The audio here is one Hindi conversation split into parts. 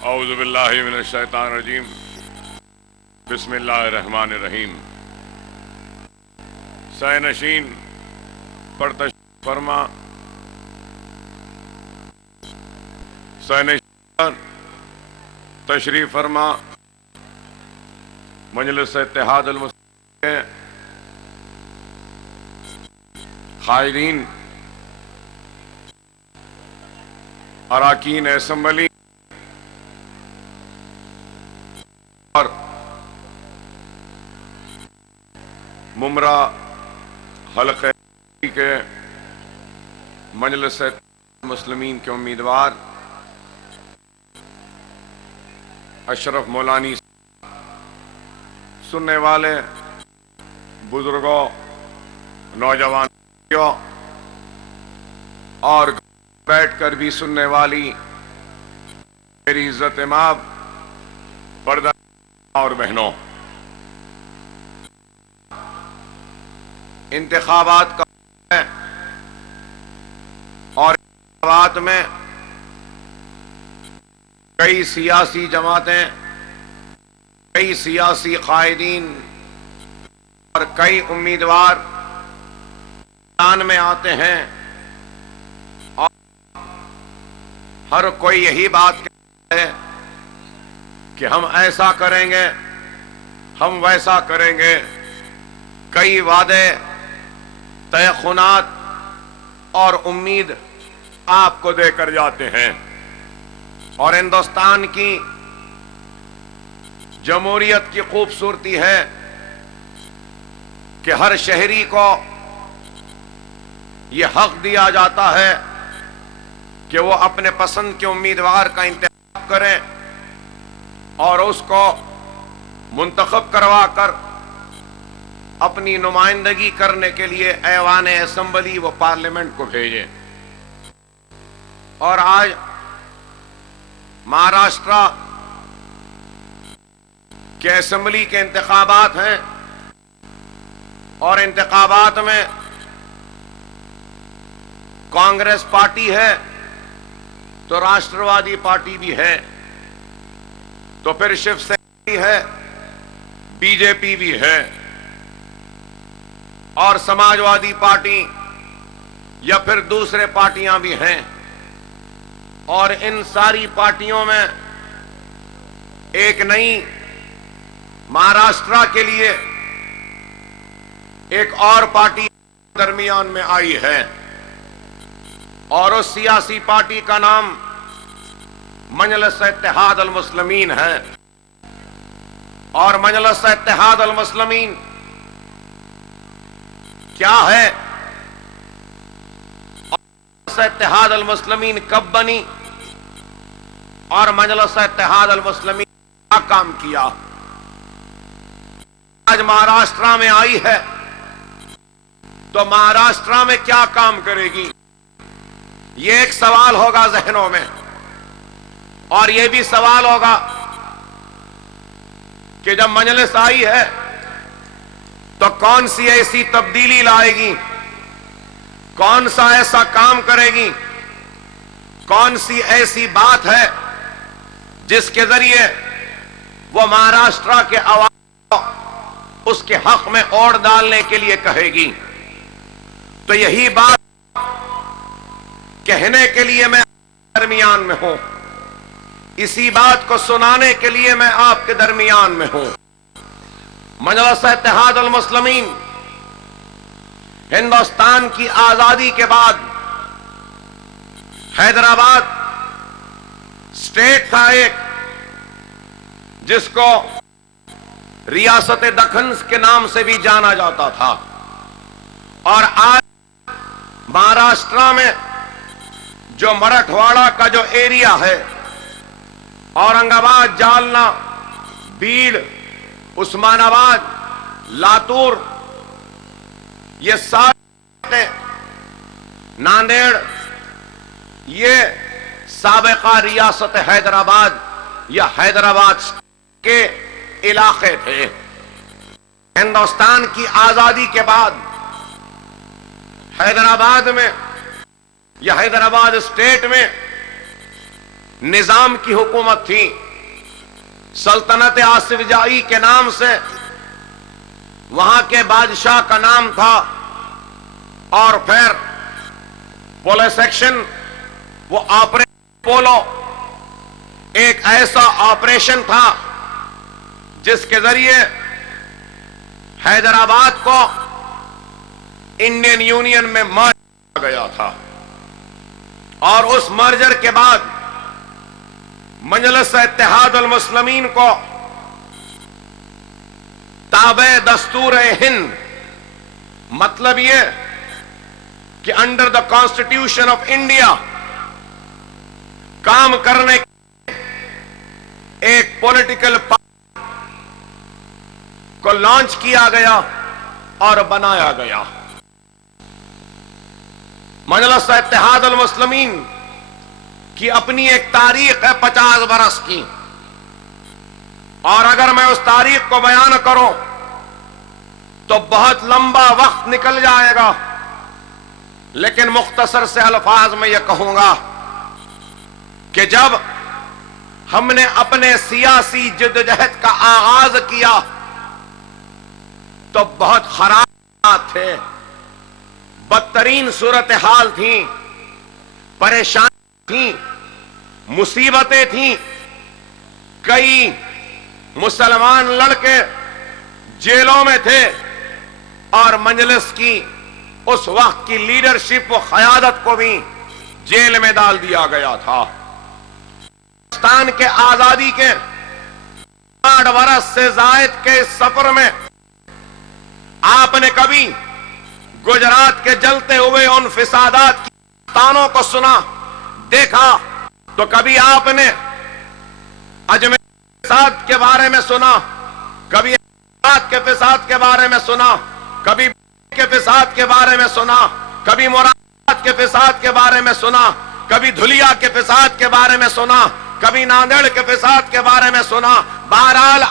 औज़ु बिल्लाहि मिनश शैतानिर रजीम। बिस्मिल्लाहिर रहमानिर रहीम। सैनशीन पर तशरीफ फरमा, सैनशीन तशरीफ फरमा मजलिस इत्तेहादुल मुस्लिमीन के कायदीन, अराकीन असम्बली और मुमरा हल्क़े के मजलिस मुस्लिमीन के उम्मीदवार अशरफ मौलानी, सुनने वाले बुजुर्गों, नौजवानों और बैठकर भी सुनने वाली मेरी इज्जत माब पर्दा और बहनों, इंतखाबात का है और इंतखाबात में कई सियासी जमातें, कई सियासी कायदीन और कई उम्मीदवार मैदान में आते हैं और हर कोई यही बात कहता है कि हम ऐसा करेंगे, हम वैसा करेंगे। कई वादे, तयखुनात और उम्मीद आपको देकर जाते हैं और हिंदुस्तान की जमहूरियत की खूबसूरती है कि हर शहरी को यह हक दिया जाता है कि वो अपने पसंद के उम्मीदवार का इंतखाब करें और उसको मुंतखब करवा कर अपनी नुमाइंदगी करने के लिए ऐवान असम्बली व पार्लियामेंट को भेजें। और आज महाराष्ट्र के असम्बली के इंतखाबात हैं और इंतखाबात में कांग्रेस पार्टी है तो राष्ट्रवादी पार्टी भी है, तो फिर शिवसेना भी है, बीजेपी भी है और समाजवादी पार्टी या फिर दूसरे पार्टियां भी हैं। और इन सारी पार्टियों में एक नई महाराष्ट्र के लिए एक और पार्टी दरमियान में आई है और उस सियासी पार्टी का नाम मजलिस इत्तेहादुल मुस्लिमीन है। और मजलिस इत्तेहादुल मुस्लिमीन क्या है, मजलिस इत्तेहादुल मुस्लिमीन कब बनी और मजलिस इत्तेहादुल मुस्लिमीन क्या काम किया। आज महाराष्ट्र में आई है तो महाराष्ट्र में क्या काम करेगी, ये एक सवाल होगा जहनों में। और यह भी सवाल होगा कि जब मजलिस आई है तो कौन सी ऐसी तब्दीली लाएगी, कौन सा ऐसा काम करेगी, कौन सी ऐसी बात है जिसके जरिए वो महाराष्ट्र के आवाम को उसके हक में ओर डालने के लिए कहेगी। तो यही बात कहने के लिए मैं दरमियान में हूं, इसी बात को सुनाने के लिए मैं आपके दरमियान में हूं। मजलिस इत्तेहादुल मुस्लिमीन हिंदुस्तान की आजादी के बाद हैदराबाद स्टेट था एक, जिसको रियासत दक्खन के नाम से भी जाना जाता था। और आज महाराष्ट्र में जो मराठवाड़ा का जो एरिया है, औरंगाबाद, जालना, बीड़, उस्मानाबाद, लातूर, ये सारे, नांदेड़, ये साबिका रियासत हैदराबाद या हैदराबाद के इलाके थे। हिंदुस्तान की आजादी के बाद हैदराबाद में या हैदराबाद स्टेट में निजाम की हुकूमत थी। सल्तनत आसिफजाई के नाम से वहां के बादशाह का नाम था। और फिर पुलिस एक्शन, वो ऑपरेशन पोलो एक ऐसा ऑपरेशन था जिसके जरिए हैदराबाद को इंडियन यूनियन में मर्ज किया गया था। और उस मर्जर के बाद मजलिस इत्तेहादुल मुस्लिमीन को ताबे दस्तूर हिंद, मतलब यह कि under the constitution of India काम करने एक पॉलिटिकल पार्टी को लॉन्च किया गया और बनाया गया। मजलिस इत्तेहादुल मुस्लिमीन की अपनी एक तारीख है 50 बरस की, और अगर मैं उस तारीख को बयान करूं तो बहुत लंबा वक्त निकल जाएगा, लेकिन मुख्तसर से अल्फाज में यह कहूंगा कि जब हमने अपने सियासी जिद्दोजहद का आगाज किया तो बहुत खराब हालात थे, बदतरीन सूरत हाल थी, परेशानी थी, मुसीबतें थी। कई मुसलमान लड़के जेलों में थे और मजलिस की उस वक्त की लीडरशिप व क़यादत को भी जेल में डाल दिया गया था। पाकिस्तान के आजादी के 8 बरस से जायद के सफर में आपने कभी गुजरात के जलते हुए उन फिसादात की तानों को सुना, देखा? तो कभी आपने अजमेर फिसाद के बारे में सुना, कभी के फिसाद के बारे में सुना, कभी के फिसाद के बारे में सुना, कभी मुरादाबाद के फिसाद के बारे में सुना, कभी धुलिया के फिसाद के बारे में सुना, कभी नांदेड़ के फिसाद के बारे में सुना। बहरहाल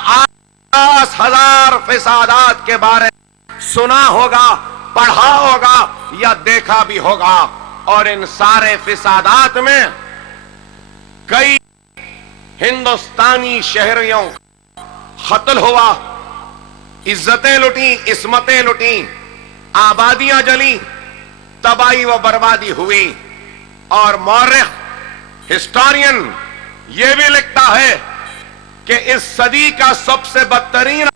50,000 फिसादात के बारे में सुना होगा, पढ़ा होगा या देखा भी होगा। और इन सारे फिसादात में कई हिंदुस्तानी शहरियों कत्ल हुआ, इज्जतें लुटी, इस्मतें लुटी, आबादियां जली, तबाही व बर्बादी हुई। और मौर्रिख हिस्टोरियन यह भी लिखता है कि इस सदी का सबसे बदतरीन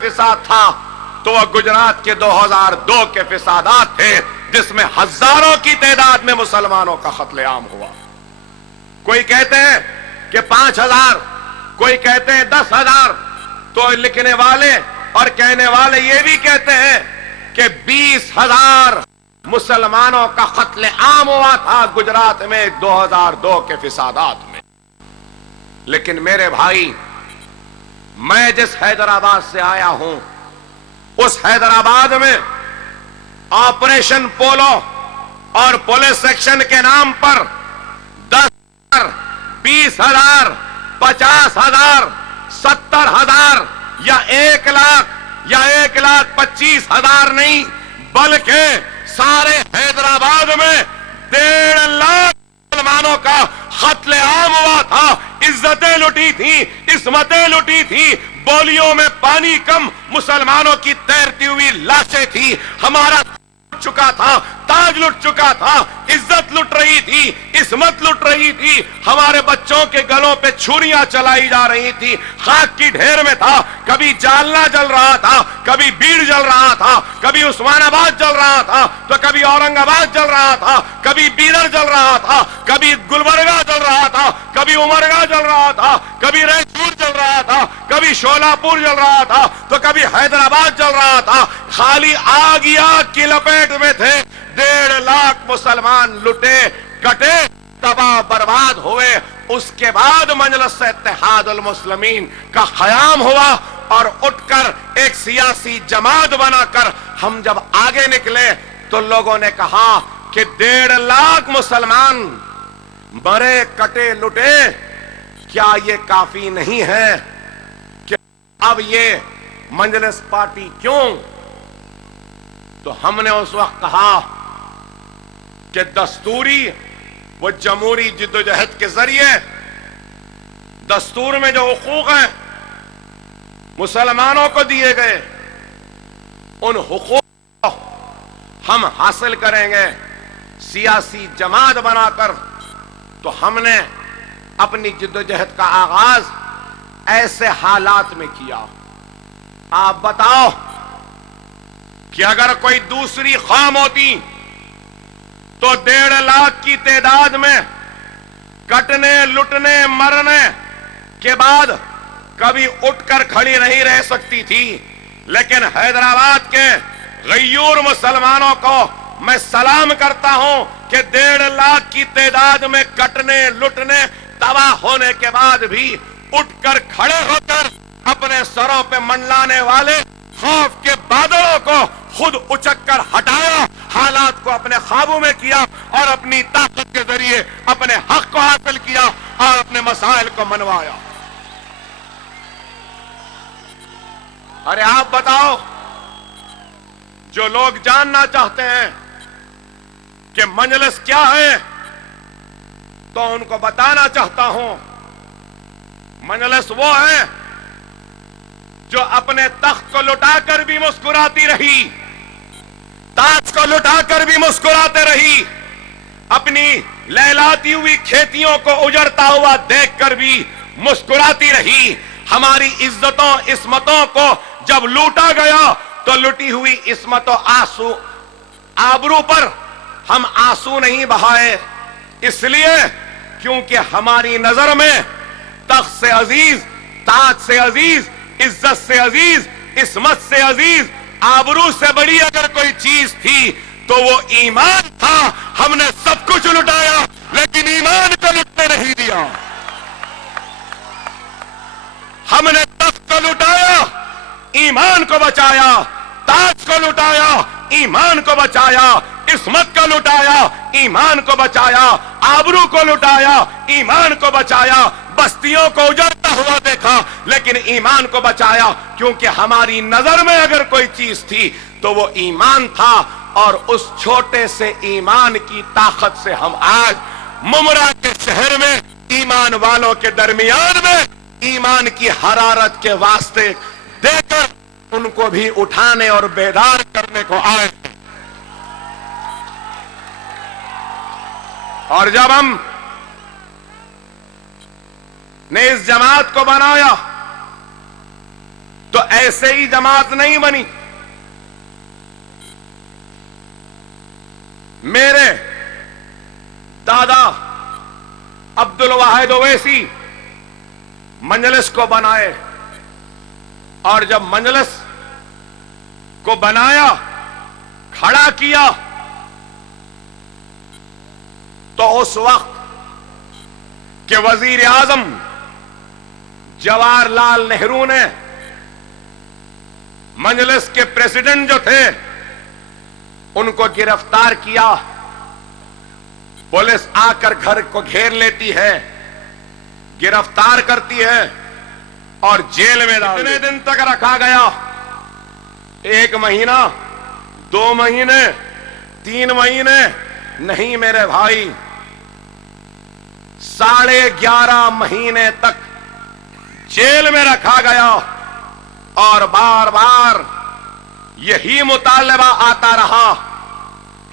फिसाद था तो वह गुजरात के 2002 के फिसादात थे, जिसमें हजारों की तादाद में मुसलमानों का कत्लेआम हुआ। कोई कहते हैं कि 5,000, कोई कहते हैं 10,000, तो लिखने वाले और कहने वाले ये भी कहते हैं कि 20,000 मुसलमानों का कत्लेआम हुआ था गुजरात में 2002 के फिसादात में। लेकिन मेरे भाई, मैं जिस हैदराबाद से आया हूं, उस हैदराबाद में ऑपरेशन पोलो और पुलिस एक्शन के नाम पर 10,000, 20,000, 50,000, 70,000 या 1 लाख या 1,25,000 नहीं, बल्कि सारे हैदराबाद में 1.5 लाख मुसलमानों का कत्लेआम हुआ था। इज्जतें लुटी थी, इस्मतें लुटी थी, बोलियों में पानी कम मुसलमानों की तैरती हुई लाशें थी। हमारा चुका था, ताज लुट चुका था, इज्जत लुट रही थी, इस्मत लुट रही थी। हमारे बच्चों के गलों पे छुरियां चलाई जा रही थी, खाक की ढेर में था। कभी जालना जल रहा था, कभी बीड़ जल रहा था, कभी उस्मानाबाद जल रहा था, तो कभी औरंगाबाद जल रहा था, कभी बीदर जल रहा था, कभी गुलबर्गा जल रहा था, कभी उमरगा जल रहा था, कभी रायचूर जल रहा था, कभी शोलापुर जल रहा था, तो कभी हैदराबाद जल रहा था। खाली आग ही आग की लपेट में थे। 1.5 लाख मुसलमान लुटे, कटे, तबाह बर्बाद हुए। उसके बाद मजलिस इत्तेहादुल मुस्लिमीन का क़याम हुआ और उठकर एक सियासी जमात बनाकर हम जब आगे निकले तो लोगों ने कहा कि 1.5 लाख मुसलमान मरे, कटे, लुटे, क्या ये काफी नहीं है कि अब ये मजलिस पार्टी क्यों? तो हमने उस वक्त कहा कि दस्तूरी व जमहूरी जिद्दोजहद के जरिए दस्तूर में जो हुकूक हैं मुसलमानों को दिए गए, उन हुकूक को हम हासिल करेंगे सियासी जमात बनाकर। तो हमने अपनी जिद्दोजहद का आगाज ऐसे हालात में किया। आप बताओ कि अगर कोई दूसरी कौम होती तो 1.5 लाख की तादाद में कटने लुटने मरने के बाद कभी उठकर खड़ी नहीं रह सकती थी। लेकिन हैदराबाद के गयूर मुसलमानों को मैं सलाम करता हूं कि 1.5 लाख की तादाद में कटने लुटने तबाह होने के बाद भी उठकर खड़े होकर अपने सरों पे मंडलाने वाले खौफ के बादलों को खुद उचक कर हटाया, हालात को अपने काबू में किया और अपनी ताकत के जरिए अपने हक को हासिल किया और अपने मसाइल को मनवाया। अरे आप बताओ, जो लोग जानना चाहते हैं कि मजलिस क्या है, तो उनको बताना चाहता हूं, मजलिस वो है जो अपने तख्त को लुटाकर भी मुस्कुराती रही, ताज को लुटाकर भी मुस्कुराते रही, अपनी लहलाती हुई खेतियों को उजड़ता हुआ देखकर भी मुस्कुराती रही। हमारी इज्जतों इस्मतों को जब लूटा गया तो लुटी हुई इस्मतों आंसू आबरू पर हम आंसू नहीं बहाए, इसलिए क्योंकि हमारी नजर में तख्त से अजीज, ताज से अजीज, इज्जत से अजीज, इस्मत से अजीज, आबरू से बड़ी अगर कोई चीज थी तो वो ईमान था। हमने सब कुछ लुटाया लेकिन ईमान को लुटने नहीं दिया। हमने तख्त को लुटाया, ईमान को बचाया, ताज को लुटाया, ईमान को बचाया, इस्मत को लुटाया, ईमान को बचाया, आबरू को लुटाया, ईमान को बचाया, बस्तियों को उजड़ता हुआ देखा लेकिन ईमान को बचाया, क्योंकि हमारी नजर में अगर कोई चीज थी तो वो ईमान था। और उस छोटे से ईमान की ताकत से हम आज मुमरा के शहर में ईमान वालों के दरमियान में ईमान की हरारत के वास्ते देकर उनको भी उठाने और बेदार करने को आए। और जब हम ने इस जमात को बनाया तो ऐसे ही जमात नहीं बनी। मेरे दादा अब्दुल वाहिद ओवैसी मजलिस को बनाए और जब मजलिस को बनाया, खड़ा किया, तो उस वक्त के वजीर आजम जवाहरलाल नेहरू ने मजलिस के प्रेसिडेंट जो थे उनको गिरफ्तार किया। पुलिस आकर घर को घेर लेती है, गिरफ्तार करती है और जेल में कितने दिन तक रखा गया? 1 महीना, 2 महीने, 3 महीने नहीं मेरे भाई, 11.5 महीने तक जेल में रखा गया। और बार बार यही मुतालबा आता रहा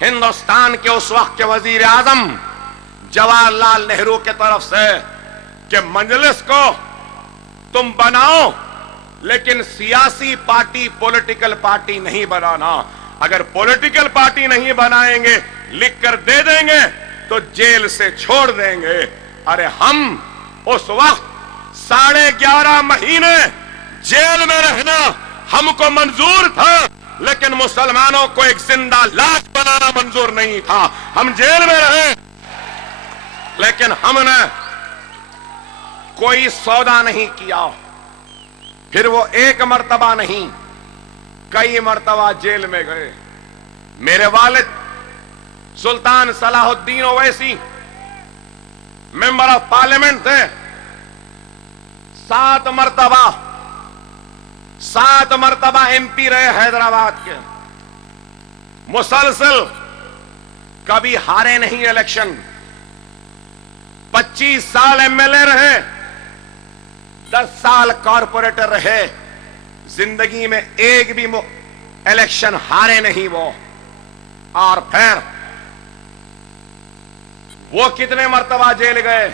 हिंदुस्तान के उस वक्त के वजीर आजम जवाहरलाल नेहरू के तरफ से कि मजलिस को तुम बनाओ लेकिन सियासी पार्टी, पॉलिटिकल पार्टी नहीं बनाना। अगर पॉलिटिकल पार्टी नहीं बनाएंगे, लिख कर दे देंगे तो जेल से छोड़ देंगे। अरे हम उस वक्त 11.5 महीने जेल में रहना हमको मंजूर था, लेकिन मुसलमानों को एक जिंदा लाश बनाना मंजूर नहीं था। हम जेल में रहे लेकिन हमने कोई सौदा नहीं किया। फिर वो 1 मर्तबा नहीं, कई मर्तबा जेल में गए। मेरे वालिद Sultan Salahuddin Owaisi member of parliament थे। 7 मर्तबा एमपी रहे हैदराबाद के, मुसलसल कभी हारे नहीं इलेक्शन। 25 साल एमएलए रहे, 10 साल कॉरपोरेटर रहे, जिंदगी में एक भी इलेक्शन हारे नहीं वो। और फिर वो कितने मर्तबा जेल गए?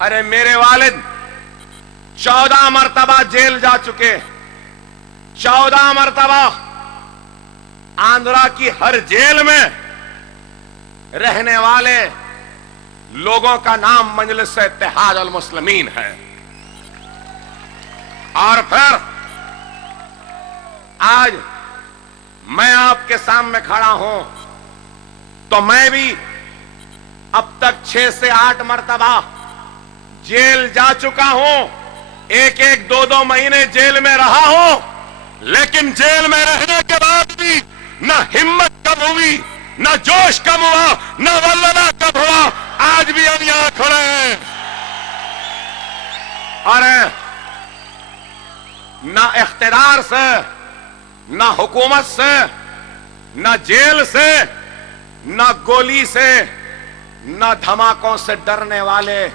अरे मेरे वालिद 14 मर्तबा जेल जा चुके। 14 मर्तबा आंध्रा की हर जेल में रहने वाले लोगों का नाम मजलिस इत्तेहाद अल मुस्लिमीन है। और फिर आज मैं आपके सामने खड़ा हूं तो मैं भी अब तक 6 से 8 मर्तबा जेल जा चुका हूं। एक एक 2-2 महीने जेल में रहा हूं, लेकिन जेल में रहने के बाद भी न हिम्मत कम हुई, न जोश कम हुआ, न वल्लना कम हुआ। आज भी हम यहां खड़े हैं। और न इख्तिदार से, न हुकूमत से, न जेल से, न गोली से, न धमाकों से डरने वाले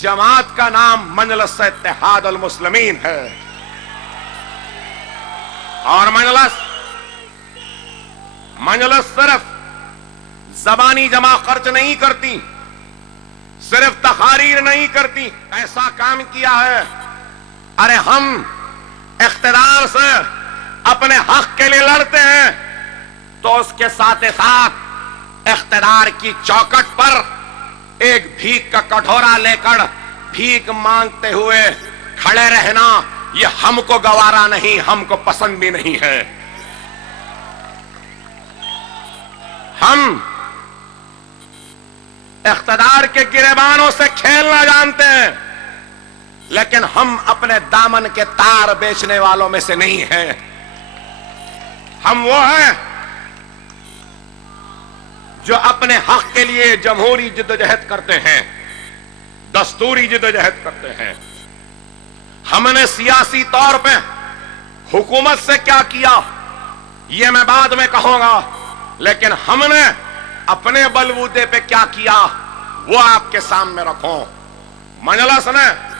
जमात का नाम मजलिस इत्तेहाद अल मुस्लिमीन है। और मजलिस सिर्फ जबानी जमा खर्च नहीं करती, सिर्फ तकारीर नहीं करती। ऐसा काम किया है, अरे हम इख्तिदार से अपने हक के लिए लड़ते हैं तो उसके साथ ही साथ इख्तिदार की चौखट पर एक भीख का कटोरा लेकर भीख मांगते हुए खड़े रहना, यह हमको गवारा नहीं, हमको पसंद भी नहीं है। हम इख्तिदार के गिरेबानों से खेलना जानते हैं, लेकिन हम अपने दामन के तार बेचने वालों में से नहीं हैं। हम वो हैं जो अपने हक के लिए जमहूरी जिद्दोजहद करते हैं, दस्तूरी जिद्दोजहद करते हैं। हमने सियासी तौर पे हुकूमत से क्या किया ये मैं बाद में कहूंगा, लेकिन हमने अपने बलबूते पे क्या किया वो आपके सामने रखो। मजलिस ने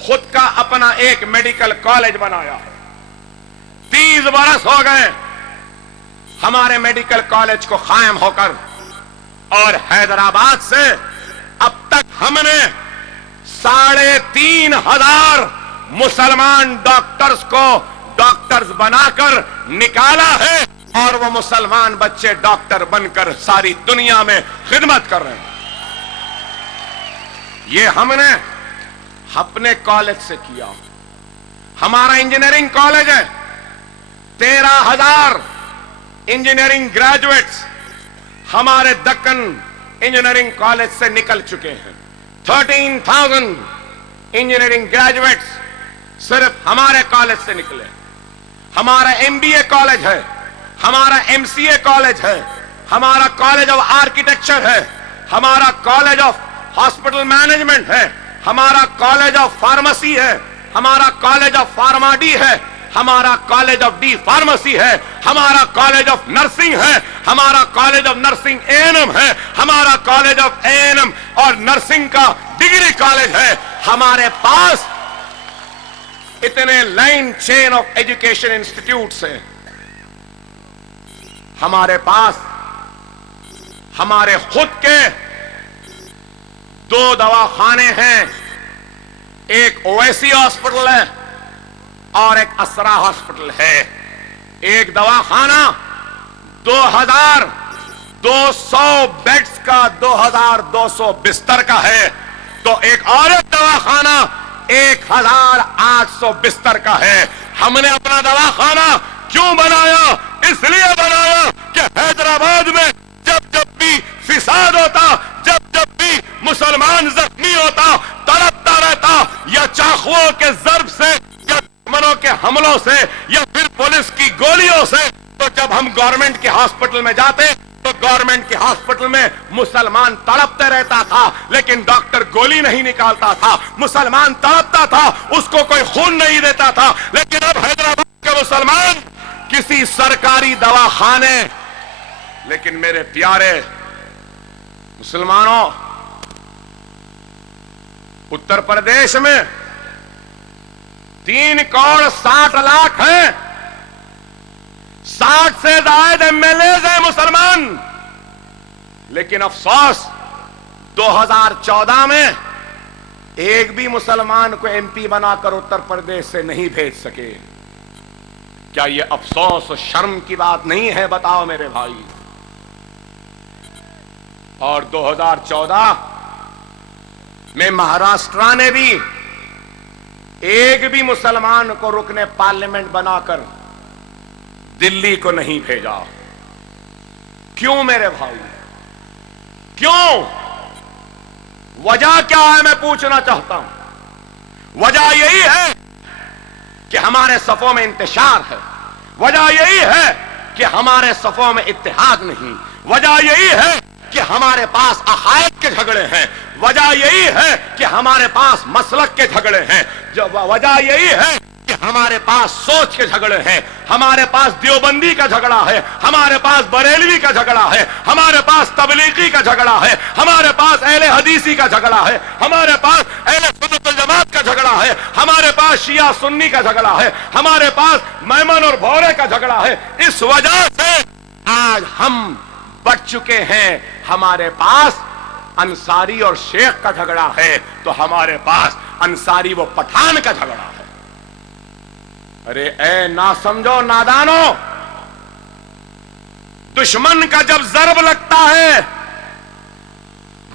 खुद का अपना एक मेडिकल कॉलेज बनाया है। 30 बरस हो गए हमारे मेडिकल कॉलेज को कायम होकर, और हैदराबाद से अब तक हमने 3,500 मुसलमान डॉक्टर्स को डॉक्टर्स बनाकर निकाला है, और वो मुसलमान बच्चे डॉक्टर बनकर सारी दुनिया में खिदमत कर रहे हैं। ये हमने अपने कॉलेज से किया। हमारा इंजीनियरिंग कॉलेज है, 13,000 इंजीनियरिंग ग्रेजुएट्स हमारे दक्कन इंजीनियरिंग कॉलेज से निकल चुके हैं। 13,000 इंजीनियरिंग ग्रेजुएट्स सिर्फ हमारे कॉलेज से निकले। हमारा MBA कॉलेज है, हमारा MCA कॉलेज है, हमारा कॉलेज ऑफ आर्किटेक्चर है, हमारा कॉलेज ऑफ हॉस्पिटल मैनेजमेंट है, हमारा कॉलेज ऑफ फार्मेसी है, हमारा कॉलेज ऑफ फार्मा डी है, हमारा कॉलेज ऑफ डी फार्मेसी है, हमारा कॉलेज ऑफ नर्सिंग है, हमारा कॉलेज ऑफ नर्सिंग A&M है, हमारा कॉलेज ऑफ A&M और नर्सिंग का डिग्री कॉलेज है। हमारे पास इतने line chain of education institutes हैं। हमारे पास हमारे खुद के 2 दवाखाने हैं, एक ओवैसी हॉस्पिटल है और एक असरा हॉस्पिटल है। एक दवाखाना 2,200 बेड्स का, 2,200 बिस्तर का है, तो एक और दवाखाना 1,800 बिस्तर का है। हमने अपना दवाखाना क्यों बनाया? इसलिए बनाया कि हैदराबाद में जब जब भी फिसाद होता, जब जब भी मुसलमान जख्मी होता, तड़पता रहता, या चाकुओं के जर्ब से, या दुश्मनों के हमलों से, या फिर पुलिस की गोलियों से, तो जब हम गवर्नमेंट के हॉस्पिटल में जाते तो गवर्नमेंट के हॉस्पिटल में मुसलमान तड़पते रहता था, लेकिन डॉक्टर गोली नहीं निकालता था। मुसलमान तड़पता था, उसको कोई खून नहीं देता था। लेकिन अब हैदराबाद के मुसलमान किसी सरकारी दवाखाने, लेकिन मेरे प्यारे मुसलमानों, उत्तर प्रदेश में 3 करोड़ 60 लाख हैं, 60 से ज्यादा एमएलए हैं मुसलमान। लेकिन अफसोस 2014 में एक भी मुसलमान को एमपी बनाकर उत्तर प्रदेश से नहीं भेज सके। क्या यह अफसोस और शर्म की बात नहीं है? बताओ मेरे भाई। और 2014 में महाराष्ट्र ने भी एक भी मुसलमान को रुकने पार्लियामेंट बनाकर दिल्ली को नहीं भेजा। क्यों मेरे भाई, क्यों? वजह क्या है मैं पूछना चाहता हूं। वजह यही है कि हमारे सफों में इंतशार है, वजह यही है कि हमारे सफों में इत्तेहाद नहीं, वजह यही है कि हमारे पास अकायद के झगड़े हैं, वजह यही है कि हमारे पास मसलक के झगड़े हैं, जो वजह यही है कि हमारे पास सोच के झगड़े हैं, हमारे पास देवबंदी का झगड़ा है, हमारे पास बरेलवी का झगड़ा है, हमारे पास तबलीगी का झगड़ा है, हमारे पास अहले हदीसी का झगड़ा है, हमारे पास अहले सुन्नत जमात का झगड़ा है, हमारे पास शिया सुन्नी का झगड़ा है, हमारे पास मेमन और भौरे का झगड़ा है। इस वजह से आज हम बढ़ चुके हैं। हमारे पास अंसारी और शेख का झगड़ा है तो हमारे पास अंसारी व पठान का झगड़ा है। अरे ए ना समझो नादानो, दुश्मन का जब जर्ब लगता है,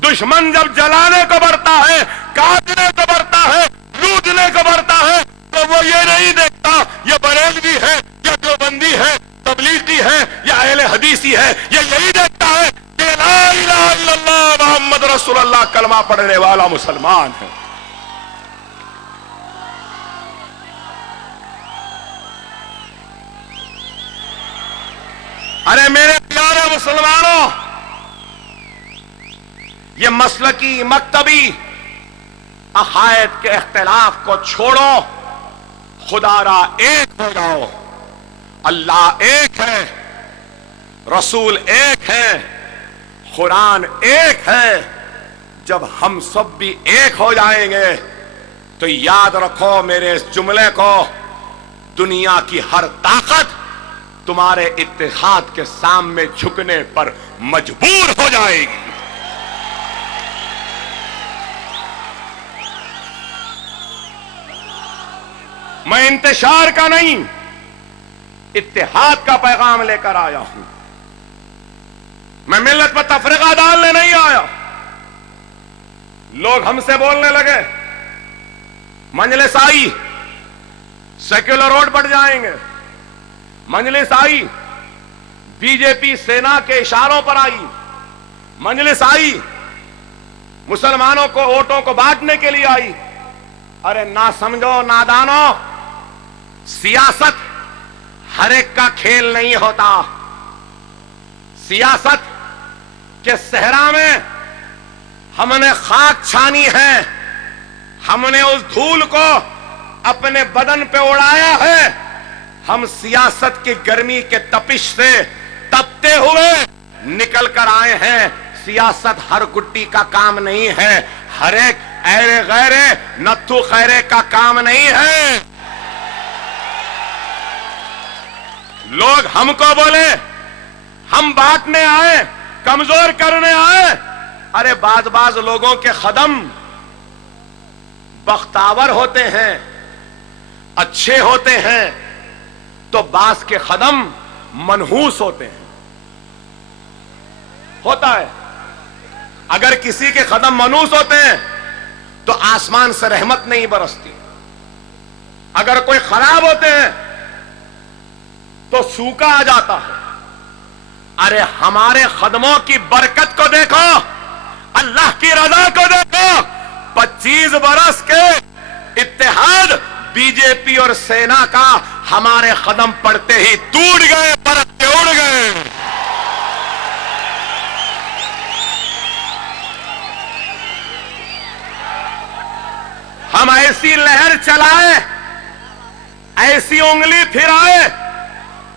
दुश्मन जब जलाने को बढ़ता है, काटने को बढ़ता है, लूटने को बढ़ता है, तो वो ये नहीं देखता ये बरेलवी है या देवबंदी है, तबलीगी है या अहले हदीसी है, ये यही देखता है कि ला इलाहा इल्लल्लाह मुहम्मद रसूलुल्लाह कलमा पढ़ने वाला मुसलमान है। अरे मेरे प्यारे मुसलमानों, ये मसलकी मकतबी अकायद के इख्तिलाफ को छोड़ो, खुदारा एक हो जाओ। अल्लाह एक है, रसूल एक है, कुरान एक है। जब हम सब भी एक हो जाएंगे तो याद रखो मेरे इस जुमले को, दुनिया की हर ताकत तुम्हारे इत्तेहाद के सामने झुकने पर मजबूर हो जाएगी। मैं इंतशार का नहीं, इत्तेहाद का पैगाम लेकर आया हूं। मैं मिल्लत पर तफरीका डालने नहीं आया। लोग हमसे बोलने लगे मजलिस आई, सेक्युलर रोड बढ़ जाएंगे, मजलिस आई बीजेपी सेना के इशारों पर आई, मजलिस आई मुसलमानों को वोटों को बांटने के लिए आई। अरे ना समझो नादानो, सियासत हर एक का खेल नहीं होता। सियासत के सहरा में हमने खाक छानी है, हमने उस धूल को अपने बदन पे उड़ाया है। हम सियासत की गर्मी के तपिश से तपते हुए निकल कर आए हैं। सियासत हर गुट्टी का काम नहीं है, हर एक ऐरे गैरे नत्थु खैरे का काम नहीं है। लोग हमको बोले हम बांटने आए, कमजोर करने आए। अरे बाज लोगों के कदम बख्तावर होते हैं, अच्छे होते हैं, तो बास के कदम मनहूस होते हैं। होता है, अगर किसी के कदम मनहूस होते हैं तो आसमान से रहमत नहीं बरसती। अगर कोई खराब होते हैं तो सूखा आ जाता है। अरे हमारे कदमों की बरकत को देखो, अल्लाह की रजा को देखो। 25 बरस के इत्तेहाद बीजेपी और सेना का हमारे कदम पड़ते ही टूट गए, परत उड़ गए। हम ऐसी लहर चलाए, ऐसी उंगली फिराए,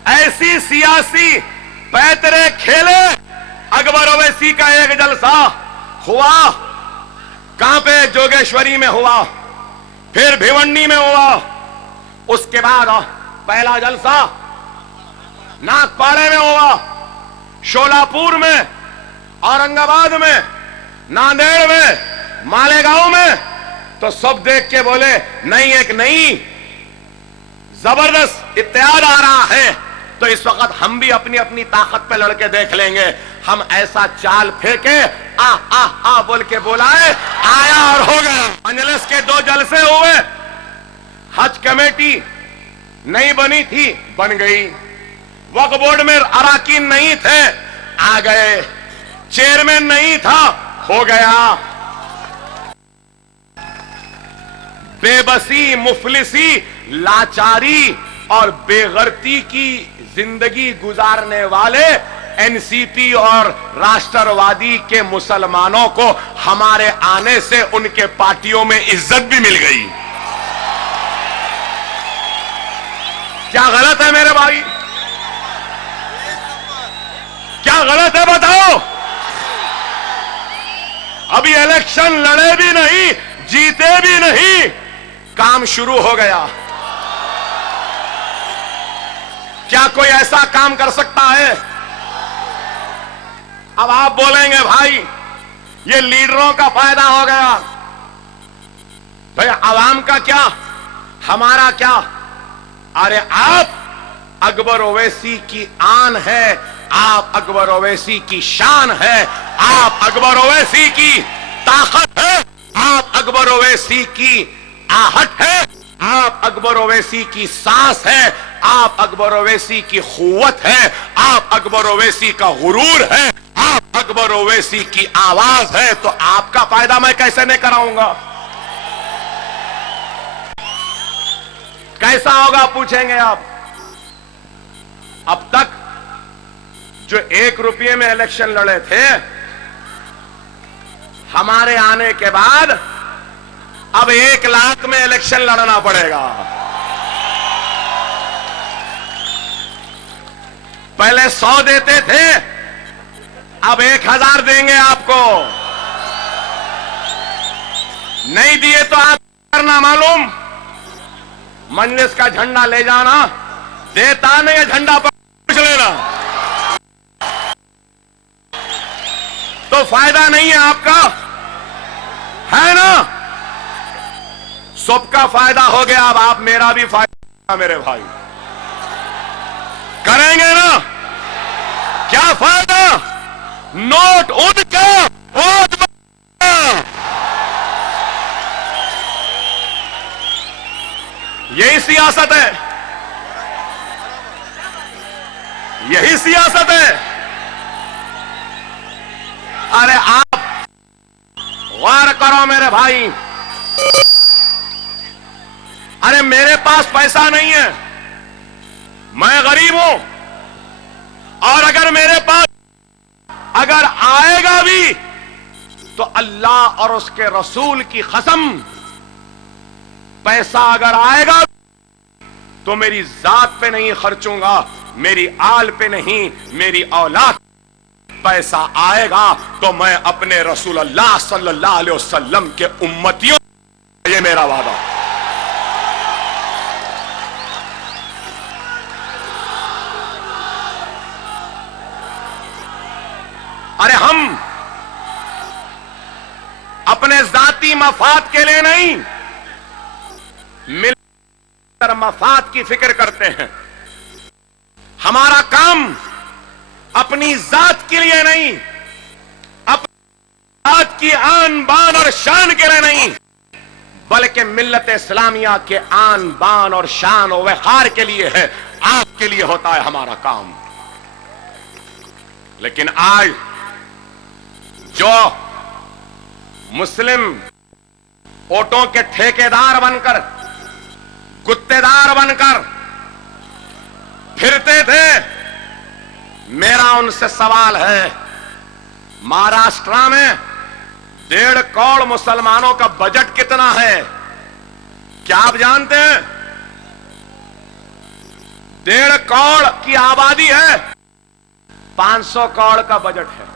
ऐसी सियासी पैतरे खेले। अकबर ओवैसी का एक जलसा हुआ, कहां पे? जोगेश्वरी में हुआ, फिर भिवंडी में हुआ, उसके बाद पहला जलसा नागपाड़े में हुआ, शोलापुर में, औरंगाबाद में, नांदेड़ में, मालेगांव में। तो सब देख के बोले नहीं, एक नई जबरदस्त इत्तेहाद आ रहा है। तो इस वक्त हम भी अपनी अपनी ताकत पे लड़के देख लेंगे। हम ऐसा चाल फेंके, आ बोल के बोलाए, आया और हो गया। मंजलिस के 2 जलसे हुए, हज कमेटी नहीं बनी थी, बन गई। वक्फ बोर्ड में अराकीन नहीं थे, आ गए। चेयरमैन नहीं था, हो गया। बेबसी, मुफलिसी, लाचारी और बेगर्ती की जिंदगी गुजारने वाले एनसीपी और राष्ट्रवादी के मुसलमानों को हमारे आने से उनके पार्टियों में इज्जत भी मिल गई। क्या गलत है मेरे भाई? क्या गलत है बताओ? अभी इलेक्शन लड़े भी नहीं, जीते भी नहीं, काम शुरू हो गया। क्या कोई ऐसा काम कर सकता है? अब आप बोलेंगे भाई ये लीडरों का फायदा हो गया, भाई आवाम का क्या, हमारा क्या? अरे आप अकबर ओवैसी की आन है, आप अकबर ओवैसी की शान है, आप अकबर ओवैसी की ताकत है, आप अकबर ओवैसी की आहट है, आप अकबर ओवैसी की सांस है, आप अकबर ओवैसी की खुव्वत है, आप अकबर ओवैसी का गुरूर है, आप अकबर ओवैसी की आवाज है। तो आपका फायदा मैं कैसे नहीं कराऊंगा? कैसा होगा पूछेंगे आप। अब तक जो 1 रुपये में इलेक्शन लड़े थे, हमारे आने के बाद अब 1 लाख में इलेक्शन लड़ना पड़ेगा। पहले 100 देते थे, अब 1000 देंगे आपको। नहीं दिए तो आप करना मालूम, मजलिस का झंडा ले जाना, देता नहीं झंडा पर पूछ लेना, तो फायदा नहीं है आपका, है ना? सबका फायदा हो गया, अब आप मेरा भी फायदा मेरे भाई करेंगे ना? क्या फायदा? नोट उनका, वोट यही सियासत है, यही सियासत है। अरे आप गौर करो मेरे भाई, अरे मेरे पास पैसा नहीं है, मैं गरीब हूं, और अगर मेरे पास अगर आएगा भी तो अल्लाह और उसके रसूल की कसम, पैसा अगर आएगा तो मेरी जात पे नहीं खर्चूंगा, मेरी आल पे नहीं, मेरी औलाद। पैसा आएगा तो मैं अपने रसूल अल्लाह सल्लल्लाहु अलैहि वसल्लम के उम्मतियों, ये मेरा वादा। अरे हम अपने जाती मफाद के लिए नहीं, मिलकर मफाद की फिक्र करते हैं। हमारा काम अपनी जात के लिए नहीं, अपनी जात की आन बान और शान के लिए नहीं, बल्कि मिल्लत इस्लामिया के आन बान और शान और वक़ार के लिए है, आपके लिए होता है हमारा काम। लेकिन आज जो मुस्लिम वोटों के ठेकेदार बनकर, गुत्तेदार बनकर फिरते थे, मेरा उनसे सवाल है, महाराष्ट्र में 1.5 करोड़ मुसलमानों का बजट कितना है? क्या आप जानते हैं? 1.5 करोड़ की आबादी है, 500 करोड़ का बजट है।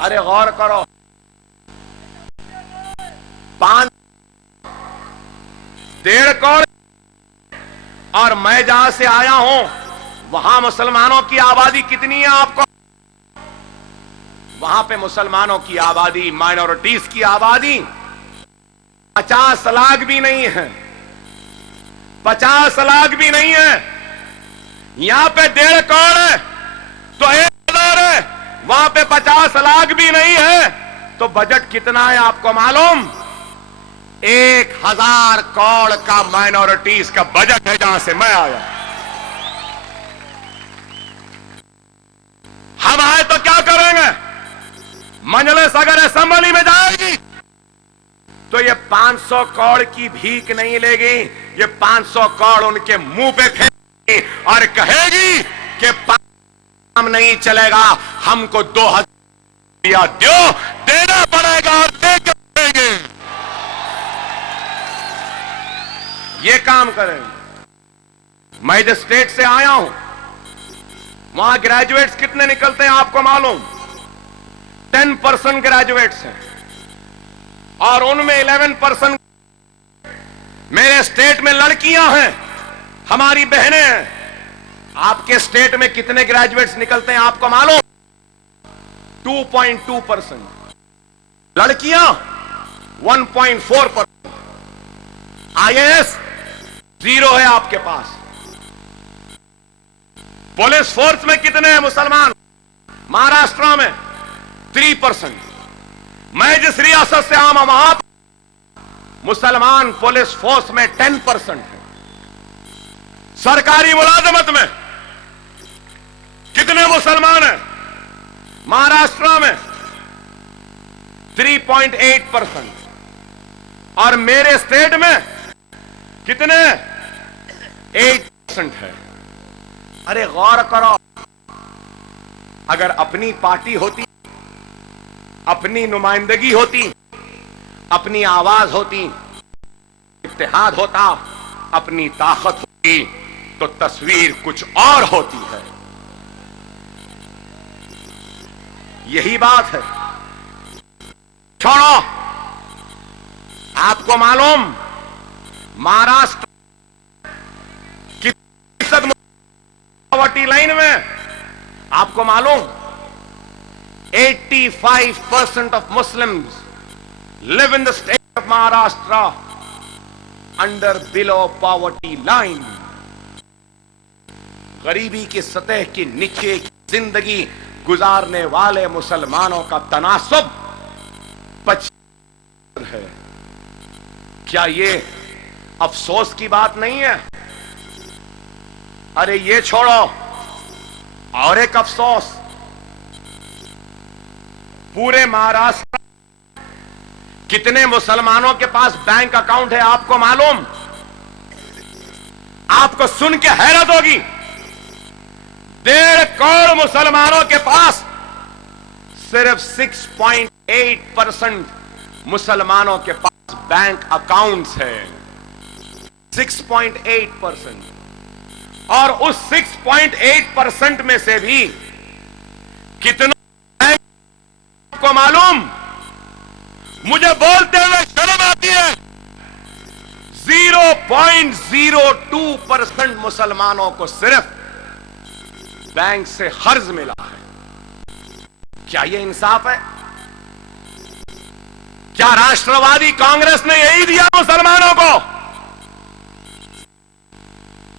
अरे गौर करो, 1.5 करोड़। और मैं जहां से आया हूं वहां मुसलमानों की आबादी कितनी है आपको? वहां पे मुसलमानों की आबादी, माइनॉरिटीज की आबादी 50 लाख भी नहीं है। 50 लाख भी नहीं है। यहां पे 1.5 करोड़ है तो 1,000 है, वहां पे 50 लाख भी नहीं है तो बजट कितना है आपको मालूम? 1,000 करोड़ का माइनॉरिटीज का बजट है जहां से मैं आया। हम आए तो क्या करेंगे? मजलिस अगर असेंबली में जाएगी तो ये 500 करोड़ की भीख नहीं लेगी, ये 500 करोड़ उनके मुंह पे फेंकेगी और कहेगी कि काम नहीं चलेगा, हमको 2,000 रुपया दो, देना पड़ेगा और देके देंगे। ये काम करेंगे। मैं जिस स्टेट से आया हूं वहां ग्रेजुएट्स कितने निकलते हैं आपको मालूम? 10% ग्रेजुएट्स हैं और उनमें 11% मेरे स्टेट में लड़कियां हैं, हमारी बहनें हैं। आपके स्टेट में कितने ग्रेजुएट्स निकलते हैं आपको मालूम? 2.2%। लड़कियां 1.4%। IAS 0 है आपके पास। पुलिस फोर्स में कितने हैं मुसलमान? महाराष्ट्र में 3%। मैं जिस रियासत से आया वहां मुसलमान पुलिस फोर्स में 10% है। सरकारी मुलाजमत में कितने मुसलमान हैं? महाराष्ट्र में 3.8% और मेरे स्टेट में कितने? 8% है। अरे गौर करो, अगर अपनी पार्टी होती, अपनी नुमाइंदगी होती, अपनी आवाज होती, इत्तेहाद होता, अपनी ताकत होती तो तस्वीर कुछ और होती है। यही बात है। छोड़ो, आपको मालूम महाराष्ट्र की पॉवर्टी लाइन में आपको मालूम 85% of Muslims live in the state of Maharashtra under below poverty line। गरीबी की सतह के नीचे की जिंदगी गुजारने वाले मुसलमानों का तनासुब 25 है। क्या ये अफसोस की बात नहीं है? अरे ये छोड़ो, और एक अफसोस, पूरे महाराष्ट्र कितने मुसलमानों के पास बैंक अकाउंट है आपको मालूम? आपको सुन के हैरत होगी। 1.5 करोड़ मुसलमानों के पास सिर्फ 6.8% मुसलमानों के पास बैंक अकाउंट्स है। 6.8%। और उस 6.8% में से भी कितना को मालूम? मुझे बोलते हुए शर्म आती है। 0.02% मुसलमानों को सिर्फ बैंक से कर्ज मिला है। क्या यह इंसाफ है? क्या राष्ट्रवादी कांग्रेस ने यही दिया मुसलमानों को?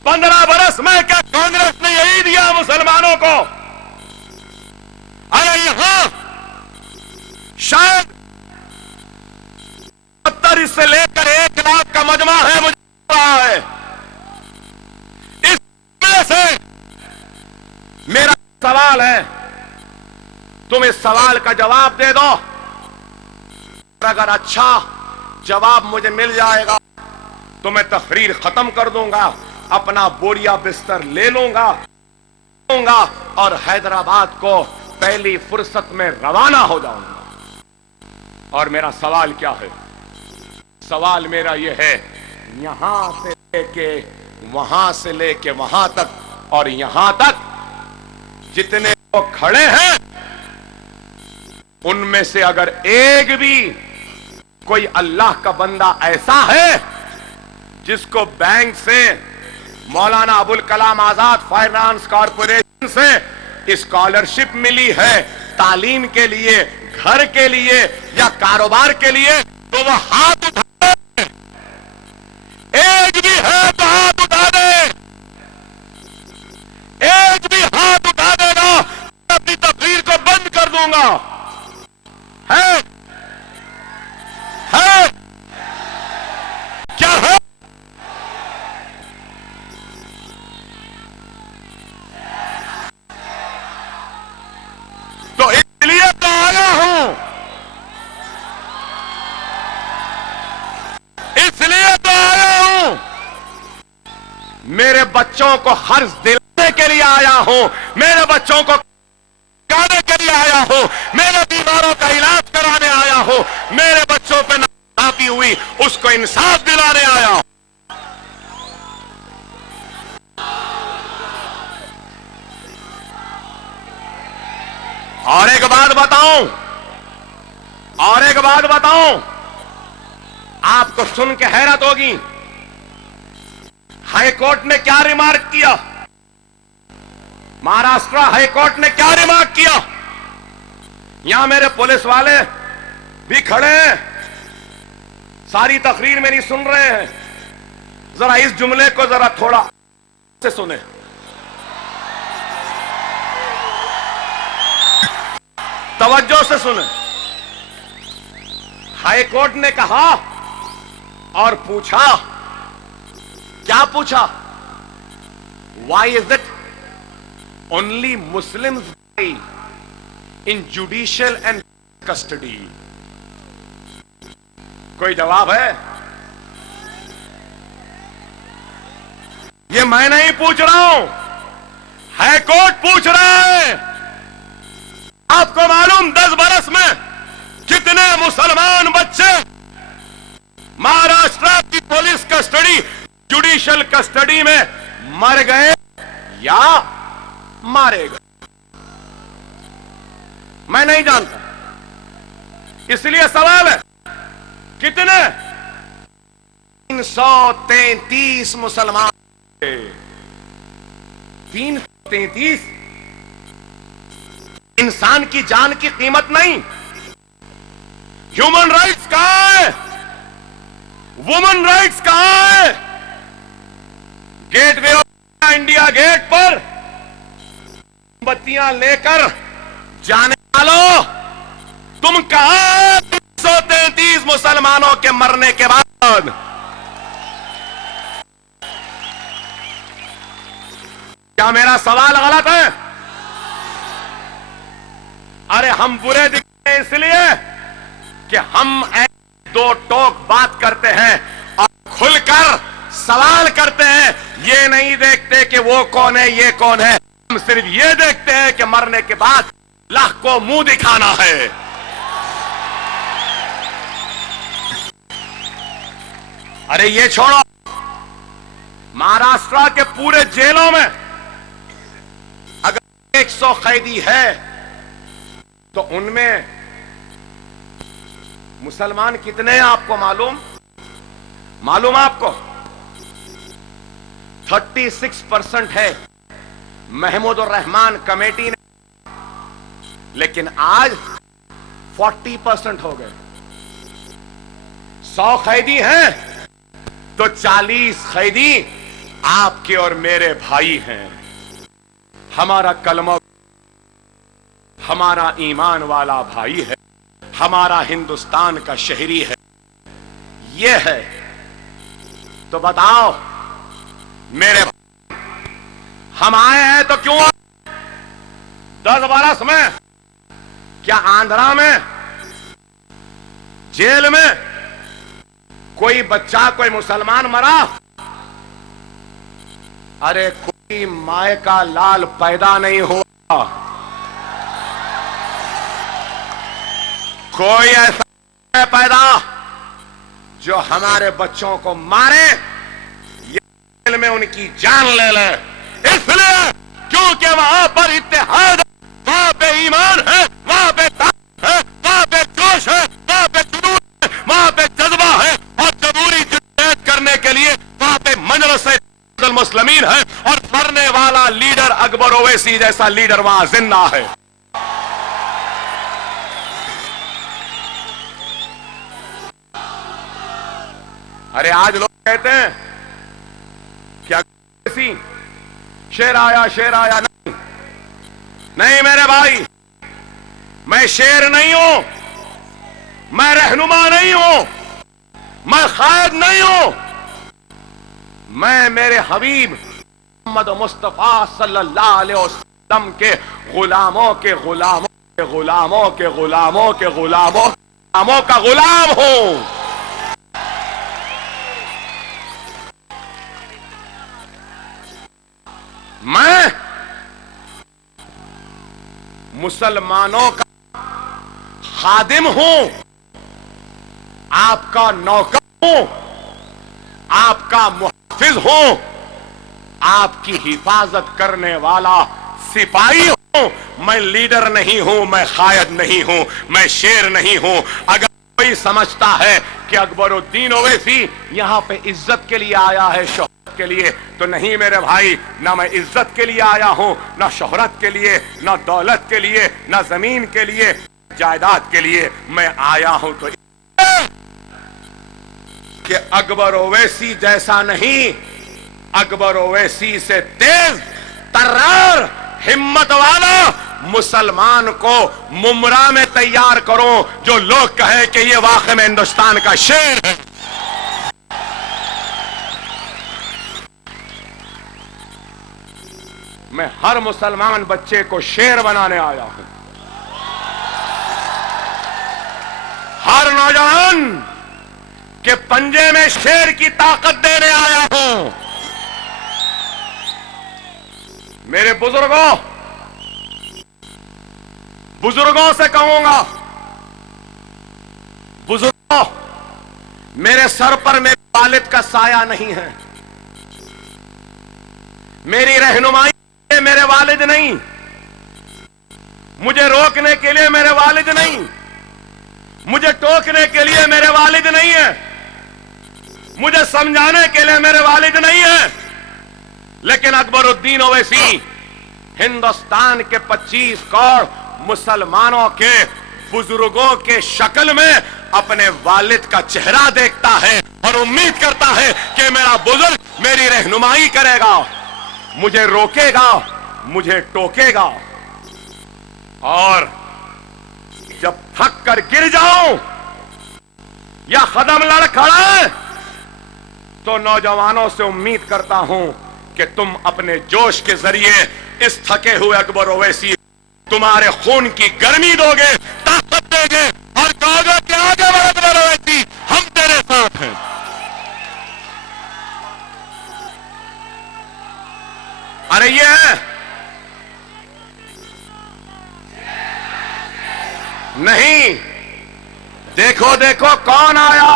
15 बरस में क्या कांग्रेस ने यही दिया मुसलमानों को? अरे यहां शायद 70 से लेकर 1 लाख का मजमा है, मुझे रहा है। इसमें से मेरा सवाल है, तुम इस सवाल का जवाब दे दो। अगर अच्छा जवाब मुझे मिल जाएगा तो मैं तकरीर खत्म कर दूंगा, अपना बोरिया बिस्तर ले लूंगा और हैदराबाद को पहली फुर्सत में रवाना हो जाऊंगा। और मेरा सवाल क्या है? सवाल मेरा यह है, यहां से लेके वहां तक और यहां तक जितने लोग खड़े हैं उनमें से अगर एक भी कोई अल्लाह का बंदा ऐसा है जिसको बैंक से, मौलाना अबुल कलाम आजाद फाइनेंस कॉरपोरेशन से स्कॉलरशिप मिली है तालीम के लिए, घर के लिए या कारोबार के लिए, तो वह हाथ उठा दे। एक भी है तो हाथ उठा दे, एक भी हाथ उठा देगा अपनी तकरीर को बंद कर दूंगा। है क्या है? तो इसलिए तो आया हूं, इसलिए तो आया हूं, मेरे बच्चों को हर्ष दिलाने के लिए आया हूं, मेरे बच्चों को गाने के लिए आया हूं, मेरे बीमारों का इलाज कराने आया हूं, मेरे बच्चों पे नापी हुई उसको इंसाफ दिलाने आया हूं। और एक बात बताऊं, और एक बात बताऊं, आपको सुन के हैरत होगी, हाईकोर्ट ने क्या रिमार्क किया, महाराष्ट्र हाईकोर्ट ने क्या रिमार्क किया। यहां मेरे पुलिस वाले भी खड़े हैं, सारी तकरीर मेरी सुन रहे हैं, जरा इस जुमले को जरा थोड़ा से सुने। तवज्जो से सुने। हाईकोर्ट ने कहा और पूछा, क्या पूछा? Why is it only Muslims in judicial and custody? कोई जवाब है? ये मैं नहीं पूछ रहा हूं, हाईकोर्ट पूछ रहा है। आपको मालूम 10 बरस में कितने मुसलमान बच्चे महाराष्ट्र की पुलिस कस्टडी, जुडिशियल कस्टडी में मर गए या मारे गए? मैं नहीं जानता, इसलिए सवाल है कितने? 333 मुसलमान। 333 इंसान की जान की कीमत नहीं। ह्यूमन राइट्स कहां है? वुमेन राइट्स कहां है? गेटवे ऑफ इंडिया गेट पर बत्तियां लेकर जाने वालों, तुम कहां 333 मुसलमानों के मरने के बाद? क्या मेरा सवाल गलत है? अरे हम बुरे दिखते हैं इसलिए कि हम दो टोक बात करते हैं और खुलकर सवाल करते हैं। ये नहीं देखते कि वो कौन है, ये कौन है, हम सिर्फ ये देखते हैं कि मरने के बाद अल्लाह को मुंह दिखाना है। अरे ये छोड़ो, महाराष्ट्र के पूरे जेलों में अगर 100 कैदी है तो उनमें मुसलमान कितने हैं आपको मालूम? मालूम आपको? 36% है महमूदुर रहमान कमेटी ने, लेकिन आज 40% हो गए। 100 कैदी हैं तो 40 कैदी आपके और मेरे भाई हैं। हमारा कलमा, हमारा ईमान वाला भाई है, हमारा हिंदुस्तान का शहरी है। ये है तो बताओ मेरे भाई, हम आए हैं तो क्यों आए? 10 बरस में क्या आंध्रा में जेल में कोई बच्चा, कोई मुसलमान मरा? अरे कोई माए का लाल पैदा नहीं हुआ, कोई ऐसा है पैदा जो हमारे बच्चों को मारे या जेल में उनकी जान ले ले। इसलिए क्योंकि वहां पर इत्तेहाद है, वहां पे ईमान है, वहां पे ताकत है, वहां पे जोश है, वहां पे जुनून है, वहां पे जज्बा है, और जमहूरी जिद्दत करने के लिए से मुस्लिमीन है और मरने वाला लीडर अकबर ओवैसी जैसा लीडर वहां जिंदा है। अरे आज लोग कहते हैं क्या ओवैसी शेर आया नहीं, नहीं मेरे भाई, मैं शेर नहीं हूं, मैं रहनुमा नहीं हूं, मैं खायद नहीं हूं, मैं मेरे हबीब मोहम्मद मुस्तफा सल्लल्लाहु अलैहि वसल्लम के गुलामों के गुलामों के गुलामों के गुलामों के गुलामों का गुलाम हूं। मैं मुसलमानों का खादिम हूं, आपका नौकर हूं, आपका मुहफ्फिज हूं, आपकी हिफाजत करने वाला सिपाही हूं। मैं लीडर नहीं हूं, मैं खायद नहीं हूं, मैं शेर नहीं हूं। अगर कोई समझता है कि अकबरुद्दीन ओवैसी यहां पे इज्जत के लिए आया है, शोहरत के लिए, तो नहीं मेरे भाई, ना मैं इज्जत के लिए आया हूं, ना शोहरत के लिए, ना दौलत के लिए, ना जमीन के लिए, जायदाद के लिए। मैं आया हूं तो कि अकबर ओवैसी जैसा नहीं, अकबर ओवैसी से तेज तर्रार हिम्मत वाला मुसलमान को मुमरा में तैयार करो, जो लोग कहे कि ये वाकई में हिंदुस्तान का शेर है। मैं हर मुसलमान बच्चे को शेर बनाने आया हूं, हर नौजवान के पंजे में शेर की ताकत देने आया हूं। मेरे बुजुर्गों से कहूंगा, बुजुर्गों, मेरे सर पर मेरे वालिद का साया नहीं है, मेरी रहनुमाई मेरे वालिद नहीं, मुझे रोकने के लिए मेरे वालिद नहीं, मुझे टोकने के लिए मेरे वालिद नहीं है, मुझे समझाने के लिए मेरे वालिद नहीं है। लेकिन अकबरुद्दीन ओवैसी हिंदुस्तान के 25 करोड़ मुसलमानों के बुजुर्गों के शक्ल में अपने वालिद का चेहरा देखता है और उम्मीद करता है कि मेरा बुजुर्ग मेरी रहनुमाई करेगा, मुझे रोकेगा, मुझे टोकेगा। और जब थक कर गिर जाऊं या कदम लड़ खड़ा तो नौजवानों से उम्मीद करता हूं कि तुम अपने जोश के जरिए इस थके हुए अकबर ओवैसी तुम्हारे खून की गर्मी दोगे, ताकत दोगे और कहोगे कि आगे बढ़ अकबर ओवैसी, हम तेरे साथ हैं। अरे ये है नहीं, देखो देखो कौन आया,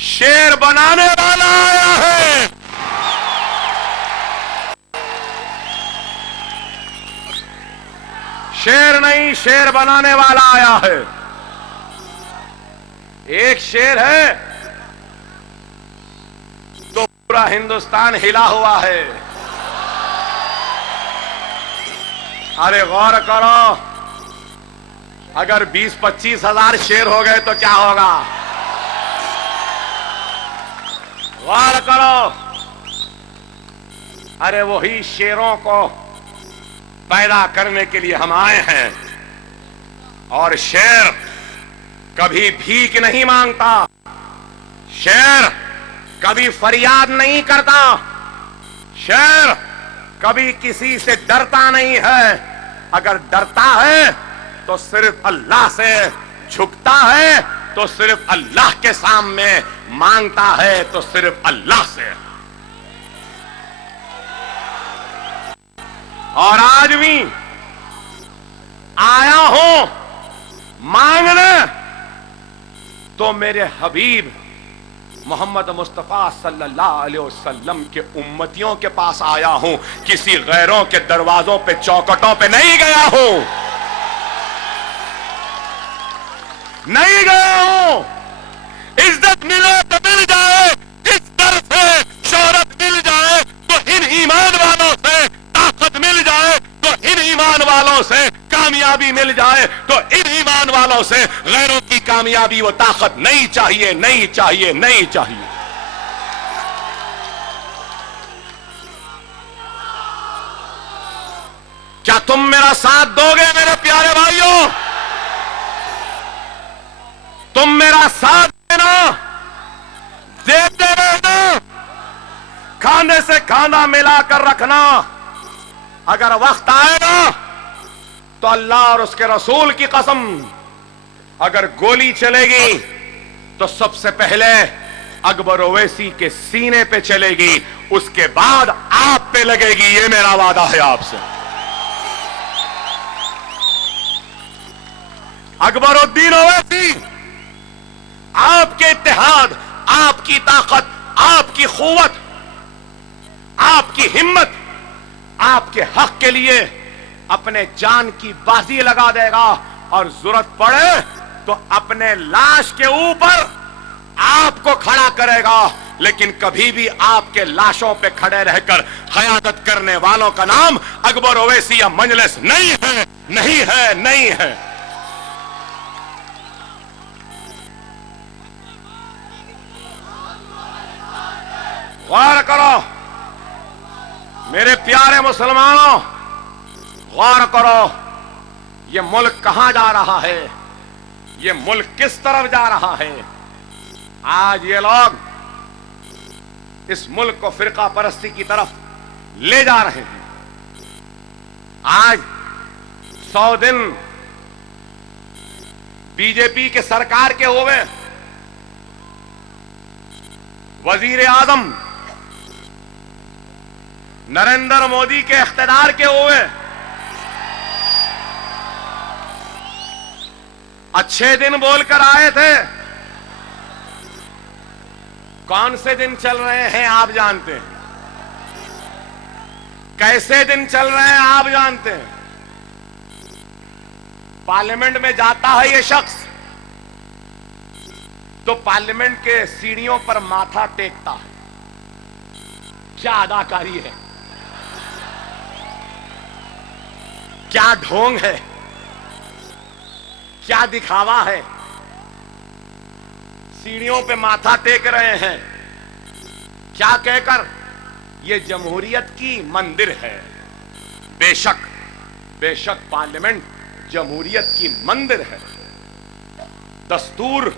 शेर बनाने वाला आया है। शेर नहीं, शेर बनाने वाला आया है। एक शेर है तो पूरा हिंदुस्तान हिला हुआ है। अरे गौर करो, अगर 20-25 हजार शेर हो गए तो क्या होगा? गौर करो, अरे वही शेरों को पैदा करने के लिए हम आए हैं। और शेर कभी भीख नहीं मांगता, शेर कभी फरियाद नहीं करता, शेर कभी किसी से डरता नहीं है। अगर डरता है तो सिर्फ अल्लाह से, झुकता है तो सिर्फ अल्लाह के सामने, मांगता है तो सिर्फ अल्लाह से। और आज भी आया हूं मांगने तो मेरे हबीब मोहम्मद मुस्तफा सल्लल्लाहु अलैहि वसल्लम के उम्मतियों के पास आया हूं, किसी गैरों के दरवाजों पे, चौखटों पे नहीं गया हूं, नहीं गया हूं। इज्जत मिले तो मिल जाए, जिस दर से शोहरत ईमान वालों से कामयाबी मिल जाए तो इन ईमान वालों से गैरों की कामयाबी वो ताकत नहीं चाहिए, नहीं चाहिए, नहीं चाहिए। क्या तुम मेरा साथ दोगे मेरे प्यारे भाइयों? तुम मेरा साथ देना, देते रहना, खाने से खाना मिलाकर रखना। अगर वक्त आएगा तो अल्लाह और उसके रसूल की कसम, अगर गोली चलेगी तो सबसे पहले अकबर ओवैसी के सीने पे चलेगी, उसके बाद आप पे लगेगी। ये मेरा वादा है आपसे। अकबरुद्दीन ओवैसी, आपके इत्तेहाद, आपकी ताकत, आपकी खुवत, आपकी हिम्मत, आपके हक के लिए अपने जान की बाजी लगा देगा और जरूरत पड़े तो अपने लाश के ऊपर आपको खड़ा करेगा। लेकिन कभी भी आपके लाशों पे खड़े रहकर क़यादत करने वालों का नाम अकबर ओवैसी या मजलिस नहीं है, नहीं है, नहीं है। गौर करो मेरे प्यारे मुसलमानों, गौर करो ये मुल्क कहां जा रहा है, ये मुल्क किस तरफ जा रहा है। आज ये लोग इस मुल्क को फिरका परस्ती की तरफ ले जा रहे हैं। आज 100 दिन बीजेपी के सरकार के हुए, वजीर आजम नरेंद्र मोदी के इख्तिदार के हुए, अच्छे दिन बोलकर आए थे। कौन से दिन चल रहे हैं आप जानते हैं, कैसे दिन चल रहे हैं आप जानते हैं। पार्लियामेंट में जाता है ये शख्स तो पार्लियामेंट के सीढ़ियों पर माथा टेकता है। क्या अदाकारी है, क्या ढोंग है, क्या दिखावा है। सीढ़ियों पे माथा टेक रहे हैं, क्या कहकर ये जमहूरियत की मंदिर है। बेशक बेशक पार्लियामेंट जमहूरियत की मंदिर है, दस्तूर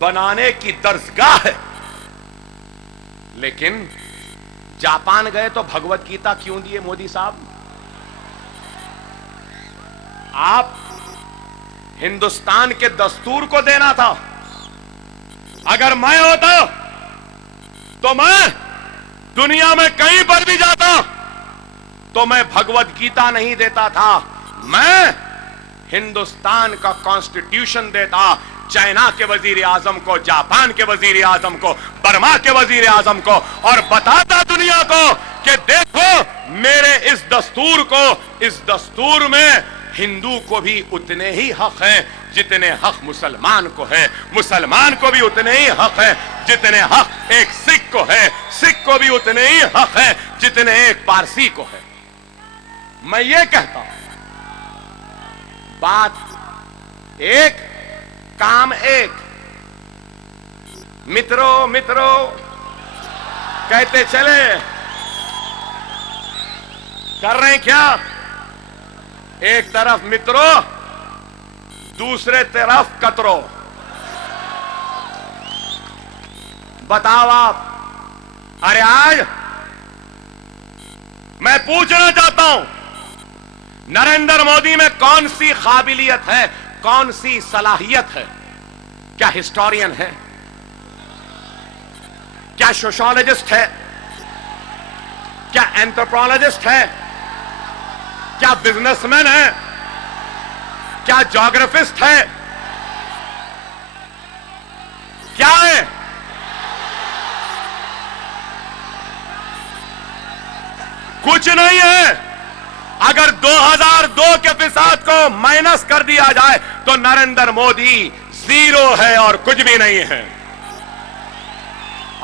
बनाने की दरसगाह है। लेकिन जापान गए तो भगवत गीता क्यों दिए मोदी साहब? आप हिंदुस्तान के दस्तूर को देना था। अगर मैं होता तो मैं दुनिया में कहीं पर भी जाता तो मैं भगवत गीता नहीं देता था, मैं हिंदुस्तान का कॉन्स्टिट्यूशन देता। चाइना के वजीर आजम को, जापान के वजीर आजम को, बर्मा के वजीर आजम को, और बताता दुनिया को कि देखो मेरे इस दस्तूर में हिंदू को भी उतने ही हक हैं जितने हक मुसलमान को है, मुसलमान को भी उतने ही हक है जितने हक एक सिख को है, सिख को भी उतने ही हक है जितने एक पारसी को है। मैं ये कहता हूं, बात एक, काम एक। मित्रों मित्रों कहते चले, कर रहे हैं क्या? एक तरफ मित्रों, दूसरे तरफ कतरो। बताओ आप। अरे आज मैं पूछना चाहता हूं, नरेंद्र मोदी में कौन सी काबिलियत है, कौन सी सलाहियत है? क्या हिस्टोरियन है? क्या सोशियोलॉजिस्ट है? क्या एंथ्रोपोलॉजिस्ट है? क्या बिजनेसमैन है? क्या ज्योग्राफिस्ट है? क्या है? कुछ नहीं है। अगर 2002 के फिसाद को माइनस कर दिया जाए तो नरेंद्र मोदी जीरो है और कुछ भी नहीं है।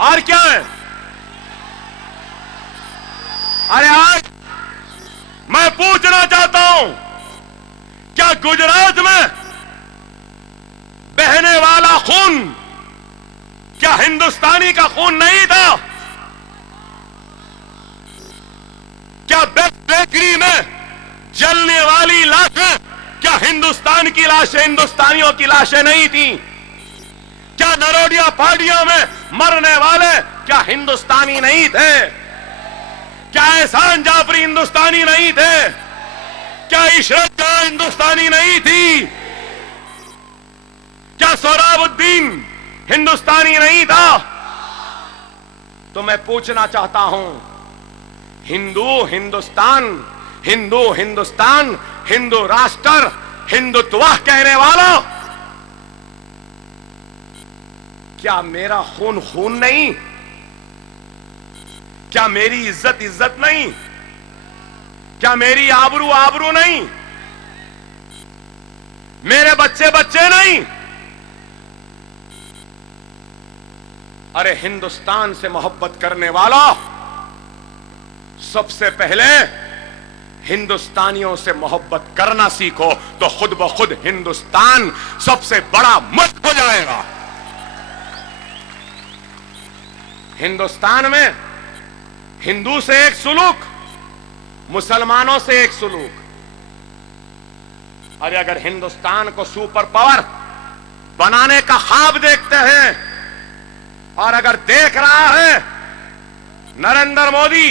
और क्या है? अरे आज मैं पूछना चाहता हूं, क्या गुजरात में बहने वाला खून क्या हिंदुस्तानी का खून नहीं था? क्या बेकरी में जलने वाली लाशें क्या हिंदुस्तान की लाशें, हिंदुस्तानियों की लाशें नहीं थी? क्या नरोडिया पार्टियों में मरने वाले क्या हिंदुस्तानी नहीं थे? क्या एहसान जाफरी हिंदुस्तानी नहीं थे? क्या इशरत जहां हिंदुस्तानी नहीं थी? क्या सोहराबुद्दीन हिंदुस्तानी नहीं था? तो मैं पूछना चाहता हूं, हिंदू हिंदुस्तान, हिंदू हिंदुस्तान, हिंदू राष्ट्र, हिंदुत्व कहने वालों, क्या मेरा खून खून नहीं? क्या मेरी इज्जत इज्जत नहीं? क्या मेरी आबरू आबरू नहीं? मेरे बच्चे बच्चे नहीं? अरे हिंदुस्तान से मोहब्बत करने वाला, सबसे पहले हिंदुस्तानियों से मोहब्बत करना सीखो, तो खुद ब खुद हिंदुस्तान सबसे बड़ा मुल्क हो जाएगा। हिंदुस्तान में हिंदू से एक सुलूक, मुसलमानों से एक सुलूक। अरे अगर हिंदुस्तान को सुपर पावर बनाने का ख्वाब देखते हैं, और अगर देख रहा है नरेंद्र मोदी,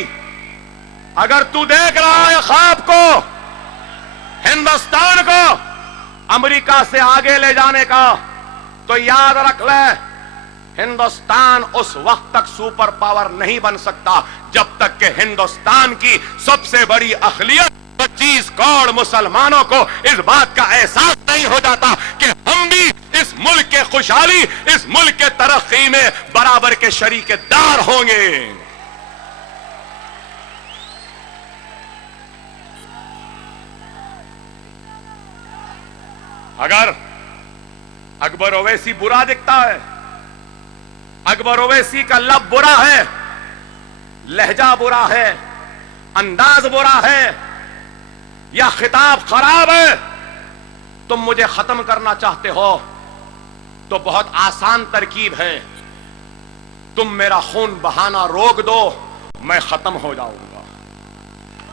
अगर तू देख रहा है ख्वाब को, हिंदुस्तान को अमेरिका से आगे ले जाने का, तो याद रख ले, हिंदुस्तान उस वक्त तक सुपर पावर नहीं बन सकता जब तक कि हिंदुस्तान की सबसे बड़ी अखिलियत 25 करोड़ मुसलमानों को इस बात का एहसास नहीं हो जाता कि हम भी इस मुल्क के खुशहाली, इस मुल्क के तरक्की में बराबर के शरीकेदार होंगे। अगर अकबर ओवैसी बुरा दिखता है, अकबर ओवैसी का लब बुरा है, लहजा बुरा है, अंदाज बुरा है, या खिताब खराब है, तुम मुझे खत्म करना चाहते हो, तो बहुत आसान तरकीब है, तुम मेरा खून बहाना रोक दो, मैं खत्म हो जाऊंगा।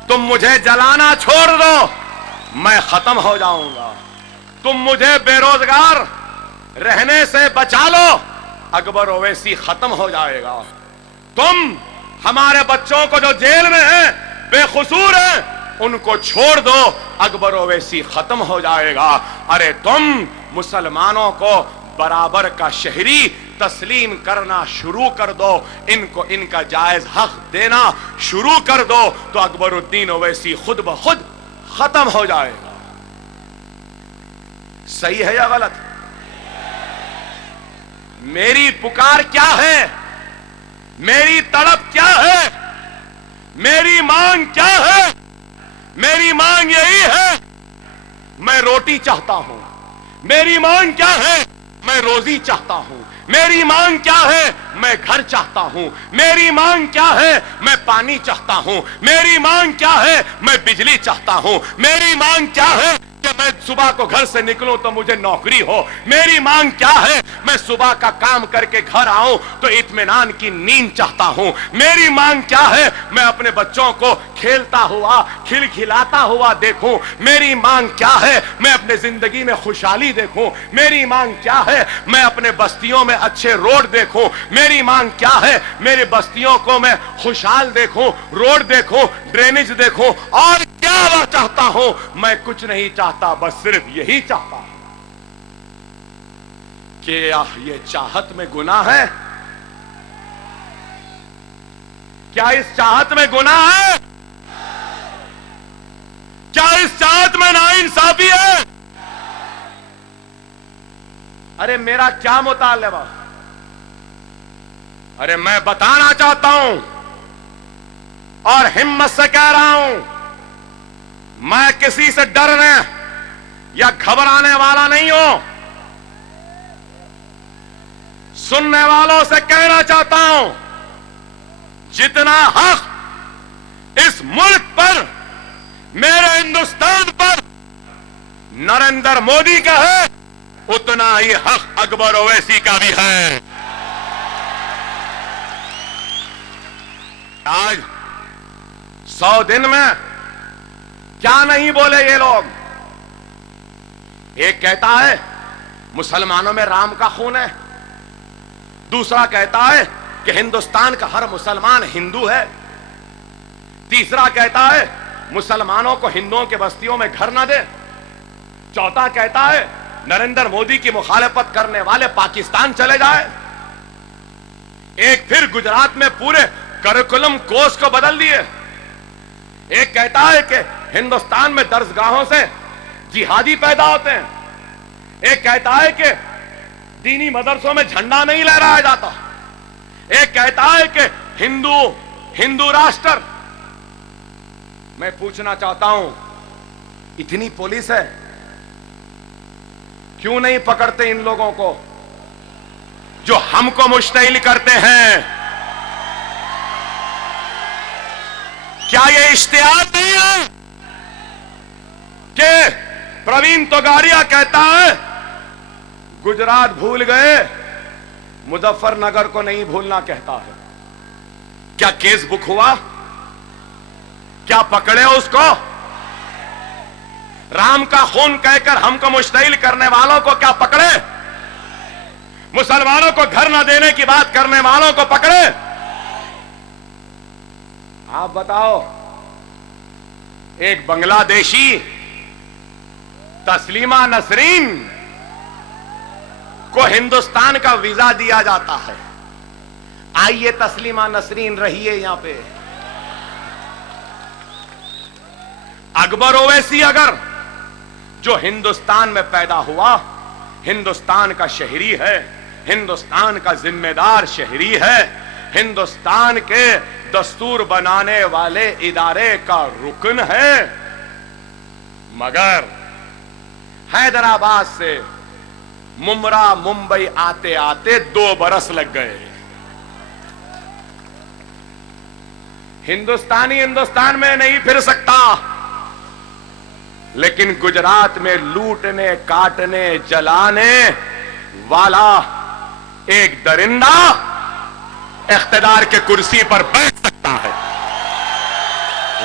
तुम मुझे जलाना छोड़ दो, मैं खत्म हो जाऊंगा। तुम मुझे बेरोजगार रहने से बचा लो, अकबर ओवैसी खत्म हो जाएगा। तुम हमारे बच्चों को जो जेल में हैं, बेकसूर हैं, उनको छोड़ दो, अकबर ओवैसी खत्म हो जाएगा। अरे तुम मुसलमानों को बराबर का शहरी तस्लीम करना शुरू कर दो, इनको इनका जायज हक देना शुरू कर दो, तो अकबरुद्दीन ओवैसी खुद ब खुद खत्म हो जाएगा। सही है या गलत? मेरी पुकार क्या है? मेरी तड़प क्या है? मेरी मांग क्या है? मेरी मांग यही है, मैं रोटी चाहता हूं। मेरी मांग क्या है? मैं रोजी चाहता हूं। मेरी मांग क्या है? मैं घर चाहता हूं। मेरी मांग क्या है? मैं पानी चाहता हूं। मेरी मांग क्या है? मैं बिजली चाहता हूं। मेरी मांग क्या है कि मैं सुबह को घर से निकलूं तो मुझे नौकरी हो। मेरी मांग क्या है? मैं सुबह का काम करके घर आऊं तो इत्मीनान की नींद चाहता हूं। मेरी मांग क्या है? मैं अपने बच्चों को खेलता हुआ, खिलखिलाता हुआ देखूं। मेरी मांग क्या है? मैं अपने जिंदगी में खुशहाली देखूं। मेरी मांग क्या है? मैं अपने बस्तियों में अच्छे रोड देखूं। मेरी मांग क्या है? मेरी बस्तियों को मैं खुशहाल देखूं, रोड देखूं, ड्रेनेज देखूं। और क्या वह चाहता हूं? मैं कुछ नहीं चाहता, बस सिर्फ यही चाहता हूं कि ये चाहत में गुनाह है? क्या इस चाहत में गुनाह है? क्या इस चाहत में नाइंसाफी है? अरे मेरा क्या मुतालबा? अरे मैं बताना चाहता हूं और हिम्मत से कह रहा हूं, मैं किसी से डरने या घबराने वाला नहीं हूं। सुनने वालों से कहना चाहता हूं, जितना हक इस मुल्क पर मेरे हिंदुस्तान पर नरेंद्र मोदी का है, उतना ही हक अकबर ओवैसी का भी है। आज 100 दिन में क्या नहीं बोले ये लोग। एक कहता है मुसलमानों में राम का खून है, दूसरा कहता है कि हिंदुस्तान का हर मुसलमान हिंदू है, तीसरा कहता है मुसलमानों को हिंदुओं के बस्तियों में घर ना दे, चौथा कहता है नरेंद्र मोदी की मुखालफत करने वाले पाकिस्तान चले जाए। एक फिर गुजरात में पूरे करिकुलम कोर्स को बदल दिए। एक कहता है कि हिंदुस्तान में दरसगाहों से जिहादी पैदा होते हैं। एक कहता है कि दीनी मदरसों में झंडा नहीं लहराया जाता। एक कहता है कि हिंदू राष्ट्र। मैं पूछना चाहता हूं, इतनी पुलिस है, क्यों नहीं पकड़ते इन लोगों को जो हमको मुश्तइल करते हैं? क्या ये इश्तिहार नहीं है कि प्रवीण तोगाड़िया कहता है गुजरात भूल गए, मुजफ्फरनगर को नहीं भूलना कहता है। क्या केस बुक हुआ? क्या पकड़े उसको? राम का खून कहकर हमको मुश्तइल करने वालों को क्या पकड़े? मुसलमानों को घर न देने की बात करने वालों को पकड़े? आप बताओ, एक बांग्लादेशी तस्लीमा नसरीन को हिंदुस्तान का वीजा दिया जाता है। आइए तस्लीमा नसरीन रहिए यहां पे। अकबर ओवैसी अगर जो हिंदुस्तान में पैदा हुआ, हिंदुस्तान का शहरी है, हिंदुस्तान का जिम्मेदार शहरी है, हिंदुस्तान के दस्तूर बनाने वाले इदारे का रुकन है, मगर हैदराबाद से मुमरा मुंबई आते आते 2 बरस लग गए। हिंदुस्तानी हिंदुस्तान में नहीं फिर सकता, लेकिन गुजरात में लूटने, काटने, जलाने वाला एक दरिंदा इख्तिदार के कुर्सी पर बैठ सकता है।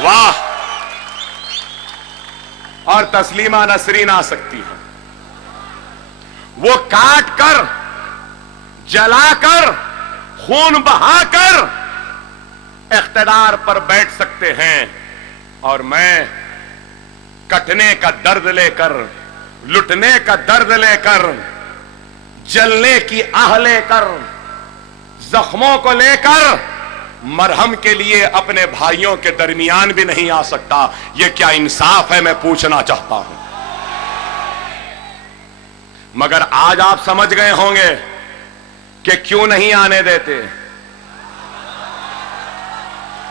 वाह! और तस्लीमा नसरीन आ सकती है। वो काट कर, जलाकर, खून बहाकर इख्तिदार पर बैठ सकते हैं, और मैं कटने का दर्द लेकर, लुटने का दर्द लेकर, जलने की आह लेकर, जख्मों को लेकर मरहम के लिए अपने भाइयों के दरमियान भी नहीं आ सकता। यह क्या इंसाफ है, मैं पूछना चाहता हूं। मगर आज आप समझ गए होंगे कि क्यों नहीं आने देते।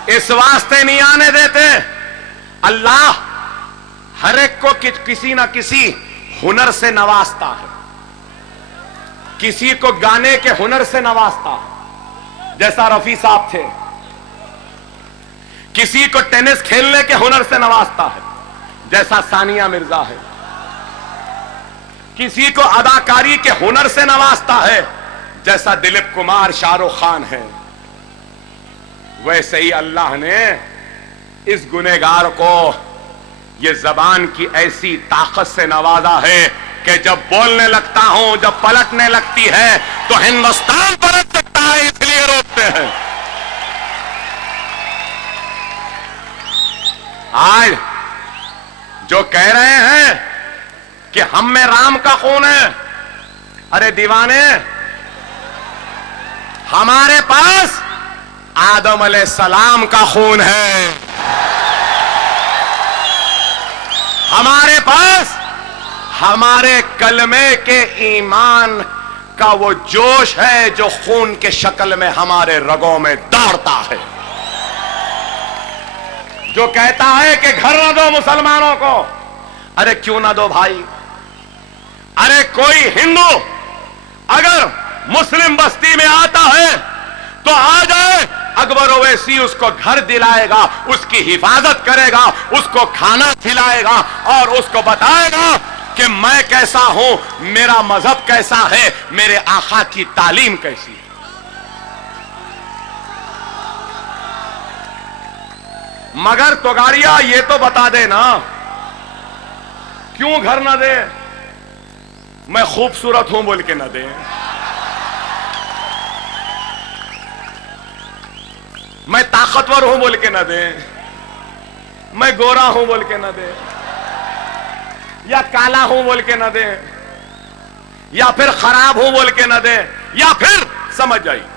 इस वास्ते नहीं आने देते, अल्लाह हर एक को किसी ना किसी हुनर से नवाजता है। किसी को गाने के हुनर से नवाजता है, जैसा रफी साहब थे। किसी को टेनिस खेलने के हुनर से नवाजता है, जैसा सानिया मिर्जा है। किसी को अदाकारी के हुनर से नवाजता है, जैसा दिलीप कुमार, शाहरुख खान है। वैसे ही अल्लाह ने इस गुनहगार को ये जबान की ऐसी ताकत से नवाजा है कि जब बोलने लगता हूं, जब पलटने लगती है तो हिंदुस्तान पलट सकता है, इसलिए रोकते हैं। आज जो कह रहे हैं कि हम में राम का खून है, अरे दीवाने, हमारे पास आदम अलैहिस्सलाम का खून है। हमारे पास हमारे कलमे के ईमान का वो जोश है जो खून के शक्ल में हमारे रगों में दौड़ता है, जो कहता है कि घर ना दो मुसलमानों को। अरे क्यों ना दो भाई? अरे कोई हिंदू अगर मुस्लिम बस्ती में आता है तो आ जाए, अकबर ओवैसी उसको घर दिलाएगा, उसकी हिफाजत करेगा, उसको खाना खिलाएगा और उसको बताएगा कि मैं कैसा हूं, मेरा मजहब कैसा है, मेरे आका की तालीम कैसी है। मगर तोगाड़िया ये तो बता दे ना, क्यों घर ना दे? मैं खूबसूरत हूं बोल के ना दे, मैं ताकतवर हूं बोल के ना दे, मैं गोरा हूं बोल के ना दे, या काला हूं बोल के ना दे, या फिर खराब हूं बोल के ना दे, या फिर समझ जाइए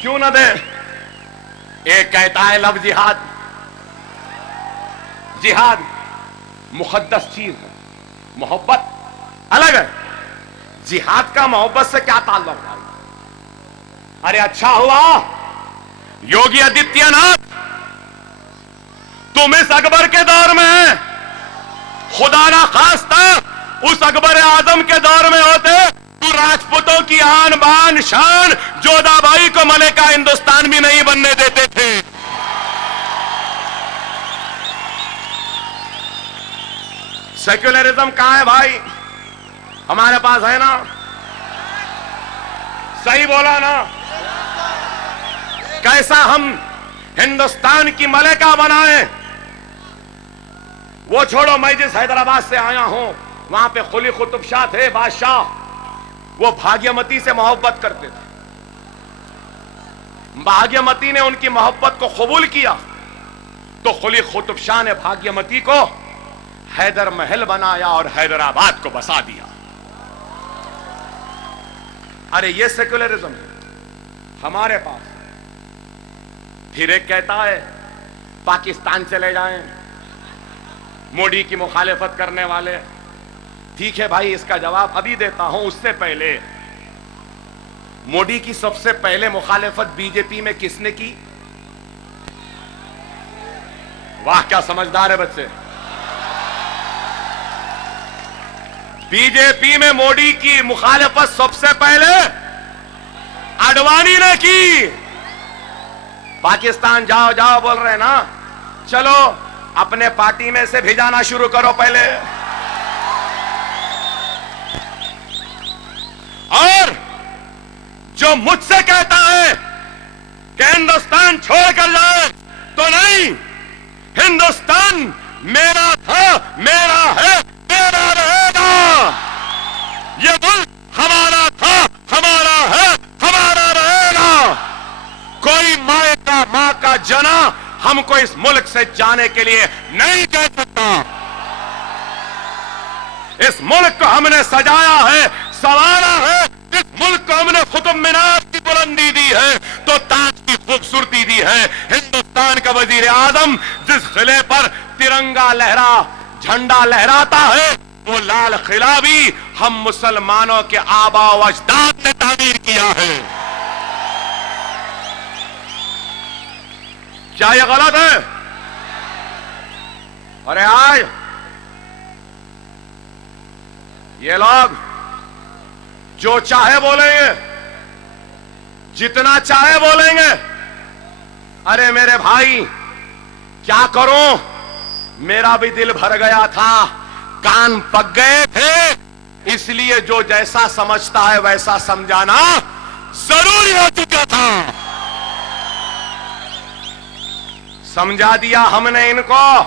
क्यों ना दे। एक कहता है लव जिहाद, जिहाद मुकद्दस चीज है, मोहब्बत अलग है। जिहाद का मोहब्बत से क्या ताल्लुक है? अरे अच्छा हुआ योगी आदित्यनाथ तुम इस अकबर के दौर में है, खुदा ना खास्ता उस अकबर आजम के दौर में होते तो राजपूतों की आन बान शान जोधाबाई को मलिका हिंदुस्तान भी नहीं बनने देते थे। सेक्युलरिज्म कहां है भाई? हमारे पास है ना? सही बोला ना? कैसा हम हिंदुस्तान की मलिका बनाए? वो छोड़ो, मैं जिस हैदराबाद से आया हूं वहां पे कुली कुतुब शाह थे बादशाह, वो भाग्यमती से मोहब्बत करते थे। भाग्यमती ने उनकी मोहब्बत को कबूल किया तो कुली कुतुब शाह ने भाग्यमती को हैदर महल बनाया और हैदराबाद को बसा दिया। अरे ये सेक्युलरिज्म है हमारे पास। फिर एक कहता है पाकिस्तान चले जाएं, मोदी की मुखालिफत करने वाले। ठीक है भाई, इसका जवाब अभी देता हूं। उससे पहले मोदी की सबसे पहले मुखालिफत बीजेपी में किसने की? वाह क्या समझदार है बच्चे। बीजेपी में मोदी की मुखालिफत सबसे पहले आडवाणी ने की। पाकिस्तान जाओ जाओ बोल रहे हैं ना, चलो अपने पार्टी में से भेजाना शुरू करो पहले। और जो मुझसे कहता है कि हिंदुस्तान छोड़कर जाए, तो नहीं, हिंदुस्तान मेरा था, मेरा है, मेरा रहेगा। ये मुल्क हमारा था, हमारा है, हमारा रहेगा। कोई माँ का जना हमको इस मुल्क से जाने के लिए नहीं कह सकता। इस मुल्क को हमने सजाया है, संवारा है। इस मुल्क को हमने कुतुब मीनार की बुलंदी दी है तो ताज की खूबसूरती दी है। हिंदुस्तान का वजीर आजम जिस किले पर तिरंगा लहरा, झंडा लहराता है, वो लाल किला भी हम मुसलमानों के आबा व अजदाद ने तामीर किया है। क्या ये गलत है? अरे आज ये लोग जो चाहे बोलेंगे, जितना चाहे बोलेंगे। अरे मेरे भाई क्या करूं, मेरा भी दिल भर गया था, कान पक गए थे, इसलिए जो जैसा समझता है वैसा समझाना जरूरी हो चुका था। समझा दिया हमने इनको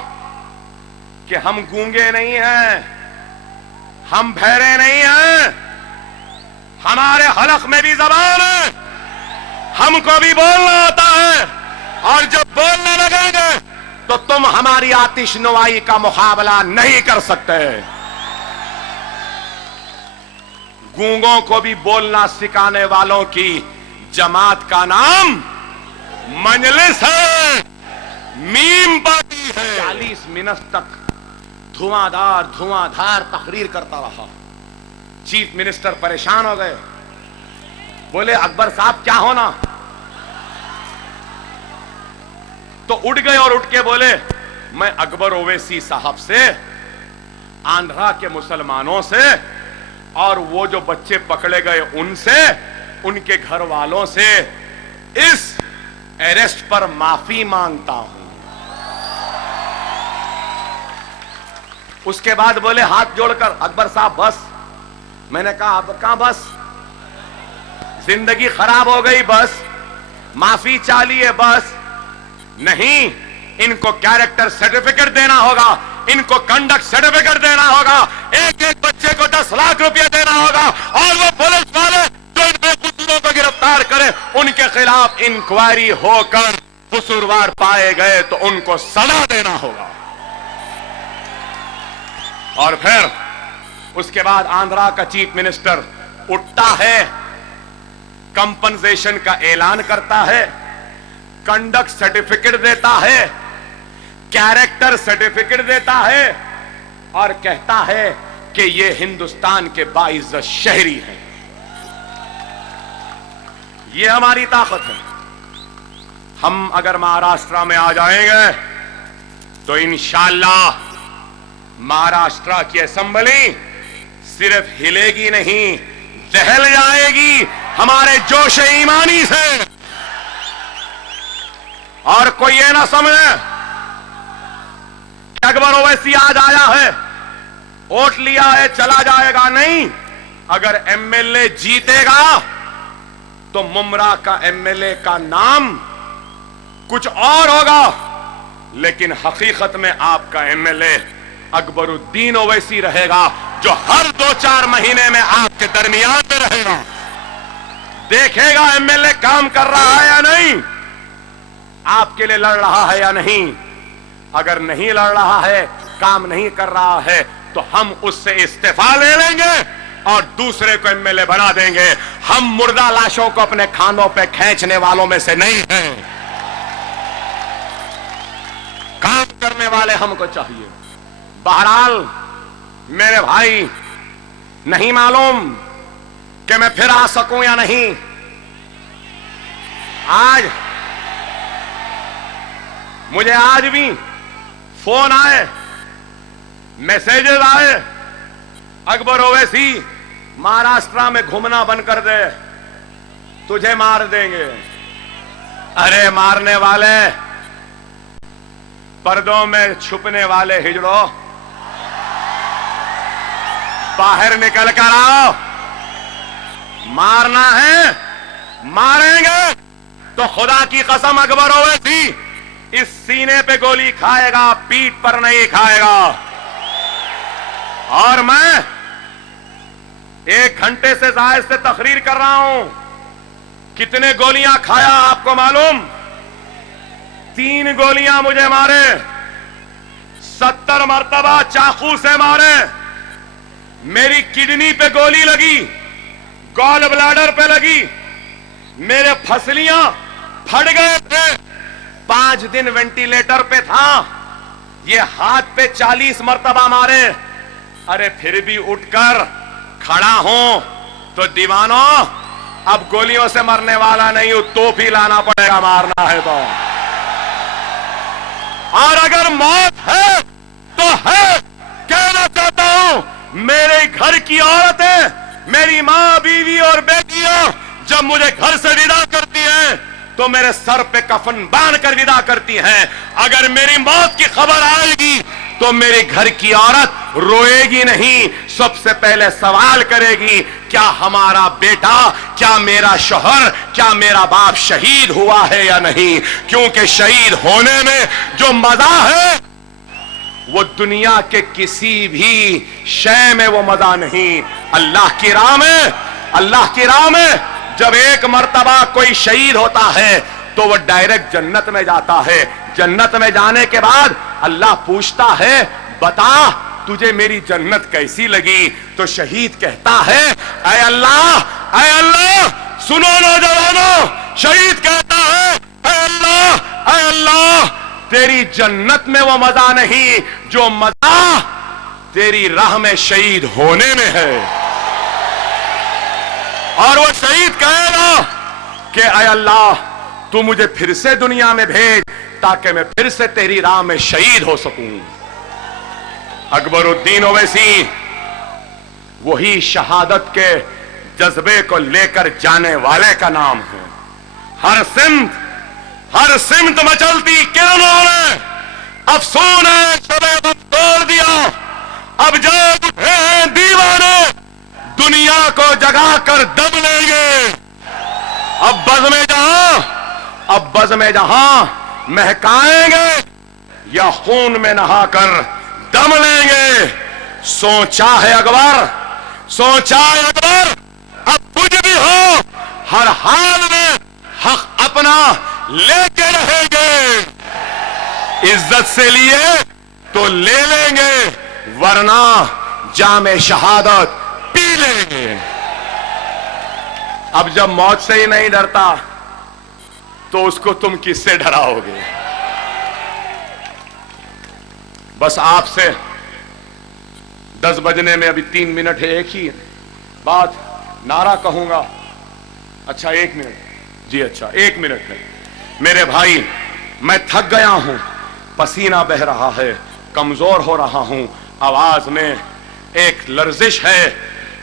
कि हम गूंगे नहीं हैं, हम बहरे नहीं हैं, हमारे हलक में भी जबान है, हमको भी बोलना आता है। और जब बोलने लगेंगे तो तुम हमारी आतिश नुवाई का मुकाबला नहीं कर सकते। गूंगों को भी बोलना सिखाने वालों की जमात का नाम मजलिस है, मीम पार्टी है। 40 मिनट तक धुआंधार तकरीर करता रहा। चीफ मिनिस्टर परेशान हो गए, बोले अकबर साहब क्या होना? तो उठ गए और उठ के बोले मैं अकबर ओवैसी साहब से, आंध्रा के मुसलमानों से और वो जो बच्चे पकड़े गए उनसे उनके घर वालों से इस अरेस्ट पर माफी मांगता हूं। उसके बाद बोले हाथ जोड़कर, अकबर साहब बस। मैंने कहा अब कहां बस, जिंदगी खराब हो गई बस, माफी चाहिए बस। नहीं, इनको कैरेक्टर सर्टिफिकेट देना होगा, इनको कंडक्ट सर्टिफिकेट देना होगा, एक एक बच्चे को 10 लाख रुपया देना होगा, और वो पुलिस वाले जो इन बेकसूरों को गिरफ्तार करे उनके खिलाफ इंक्वायरी होकर कसूरवार पाए गए तो उनको सजा देना होगा। और फिर उसके बाद आंध्रा का चीफ मिनिस्टर उठता है, कंपनसेशन का ऐलान करता है, कंडक्ट सर्टिफिकेट देता है, कैरेक्टर सर्टिफिकेट देता है और कहता है कि ये हिंदुस्तान के बाइज्जत शहरी हैं। ये हमारी ताकत है। हम अगर महाराष्ट्र में आ जाएंगे तो इंशाअल्लाह महाराष्ट्र की असेंबली सिर्फ हिलेगी नहीं, दहल जाएगी हमारे जोश ईमानी से। और कोई ये ना समझे कि अकबर ओवैसी आज आया है, वोट लिया है, चला जाएगा। नहीं, अगर एमएलए जीतेगा तो मुमरा का एमएलए का नाम कुछ और होगा, लेकिन हकीकत में आपका एमएलए अकबरुद्दीन ओवैसी रहेगा, जो हर 2-4 महीने में आपके दरमियान में रहेगा। देखेगा एमएलए काम कर रहा है या नहीं, आपके लिए लड़ रहा है या नहीं। अगर नहीं लड़ रहा है, काम नहीं कर रहा है, तो हम उससे इस्तीफा ले लेंगे और दूसरे को एमएलए बना देंगे। हम मुर्दा लाशों को अपने खानों पे खींचने वालों में से नहीं हैं। काम करने वाले हमको चाहिए। बहरहाल मेरे भाई, नहीं मालूम कि मैं फिर आ सकूं या नहीं। आज मुझे आज भी फोन आए, मैसेजेस आए, अकबर ओवैसी महाराष्ट्र में घूमना बंद कर दे, तुझे मार देंगे। अरे मारने वाले, पर्दों में छुपने वाले हिजड़ो, बाहर निकल कर आओ। मारना है, मारेंगे। तो खुदा की कसम अकबर ओवैसी इस सीने पे गोली खाएगा, पीठ पर नहीं खाएगा। और मैं 1 घंटे से जायद से तकरीर कर रहा हूं। कितने गोलियां खाया आपको मालूम? 3 गोलियां मुझे मारे, 70 मरतबा चाकू से मारे। मेरी किडनी पे गोली लगी, गॉल ब्लैडर पे लगी, मेरे फसलियां फट गए थे, 5 दिन वेंटिलेटर पे था। ये हाथ पे 40 मरतबा मारे। अरे फिर भी उठकर खड़ा हूं तो दीवानो, अब गोलियों से मरने वाला नहीं हूं, तोप ही लाना पड़ेगा मारना है तो। और अगर मौत है तो है। कहना चाहता हूं, मेरे घर की औरतें, मेरी मां, बीवी और बेटियां जब मुझे घर से विदा करती हैं तो मेरे सर पे कफन बांध कर विदा करती हैं। अगर मेरी मौत की खबर आएगी तो मेरे घर की औरत रोएगी नहीं, सबसे पहले सवाल करेगी, क्या हमारा बेटा, क्या मेरा शौहर, क्या मेरा बाप शहीद हुआ है या नहीं। क्योंकि शहीद होने में जो मजा है वो दुनिया के किसी भी शय में वो मजा नहीं। अल्लाह की राह में, अल्लाह की राह में जब एक मर्तबा कोई शहीद होता है तो वो डायरेक्ट जन्नत में जाता है। जन्नत में जाने के बाद अल्लाह पूछता है, बता तुझे मेरी जन्नत कैसी लगी। तो शहीद कहता है, ऐ अल्लाह, ऐ अल्लाह, सुनो नौजवानों। शहीद कहता है, ऐ अल्लाह, ऐ अल्लाह, तेरी जन्नत में वो मजा नहीं जो मजा तेरी राह में शहीद होने में है। और वो शहीद कहेगा कि ऐ अल्लाह, तू मुझे फिर से दुनिया में भेज ताकि मैं फिर से तेरी राह में शहीद हो सकूं। अकबरुद्दीन ओवैसी वही शहादत के जज्बे को लेकर जाने वाले का नाम है। हर सिमत मचलती किरणों ने अफसून शबे गम तोड़ दिया। अब जाग उठे हैं दीवाने, दुनिया को जगा कर दम लेंगे। अब बज़ में जहां महकाएंगे या खून में नहाकर दम लेंगे। सोचा है अकबर, अब कुछ भी हो हर हाल में हक अपना लेके रहेंगे। इज्जत से लिए तो ले लेंगे, वरना जामे शहादत पी लेंगे। अब जब मौत से ही नहीं डरता तो उसको तुम किससे डराओगे? बस आपसे 10 बजने में अभी 3 मिनट है, एक ही बात नारा कहूंगा। अच्छा 1 मिनट जी, अच्छा 1 मिनट है। मेरे भाई, मैं थक गया हूं, पसीना बह रहा है, कमजोर हो रहा हूं, आवाज में एक लर्जिश है।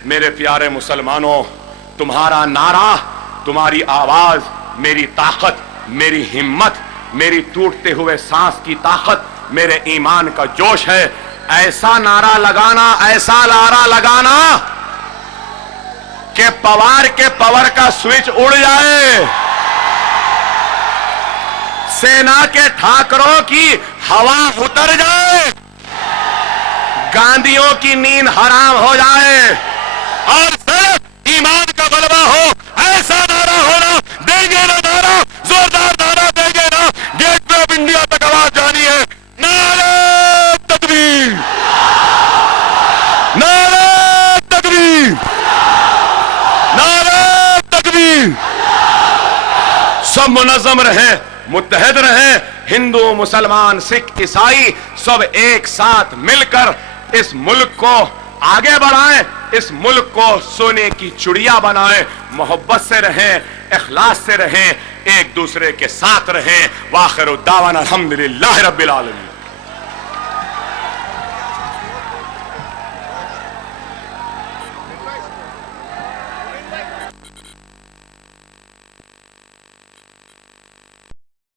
मेरे प्यारे मुसलमानों, तुम्हारा नारा, तुम्हारी आवाज मेरी ताकत, मेरी हिम्मत, मेरी टूटते हुए सांस की ताकत, मेरे ईमान का जोश है। ऐसा नारा लगाना कि पवार के पावर का स्विच उड़ जाए, सेना के ठाकरों की हवा उतर जाए, गांधियों की नींद हराम हो जाए और सिर्फ ईमान का गलबा हो। ऐसा नारा होना, देंगे ना नारा, जोरदार नारा देंगे ना, गेटवे ऑफ इंडिया तक आवाज जानी है। नारे तकबीर, नारे तकबीर, नारे तकबीर। सब मुनज़्ज़म रहे, मुत्तहद रहे, हिंदू मुसलमान सिख ईसाई सब एक साथ मिलकर इस मुल्क को आगे बढ़ाएं, इस मुल्क को सोने की चिड़िया बनाएं, मोहब्बत से रहें, इखलास से रहें, एक दूसरे के साथ रहें। वाखिर दावाना अल्हम्दुलिल्लाहि रब्बिल आलमीन।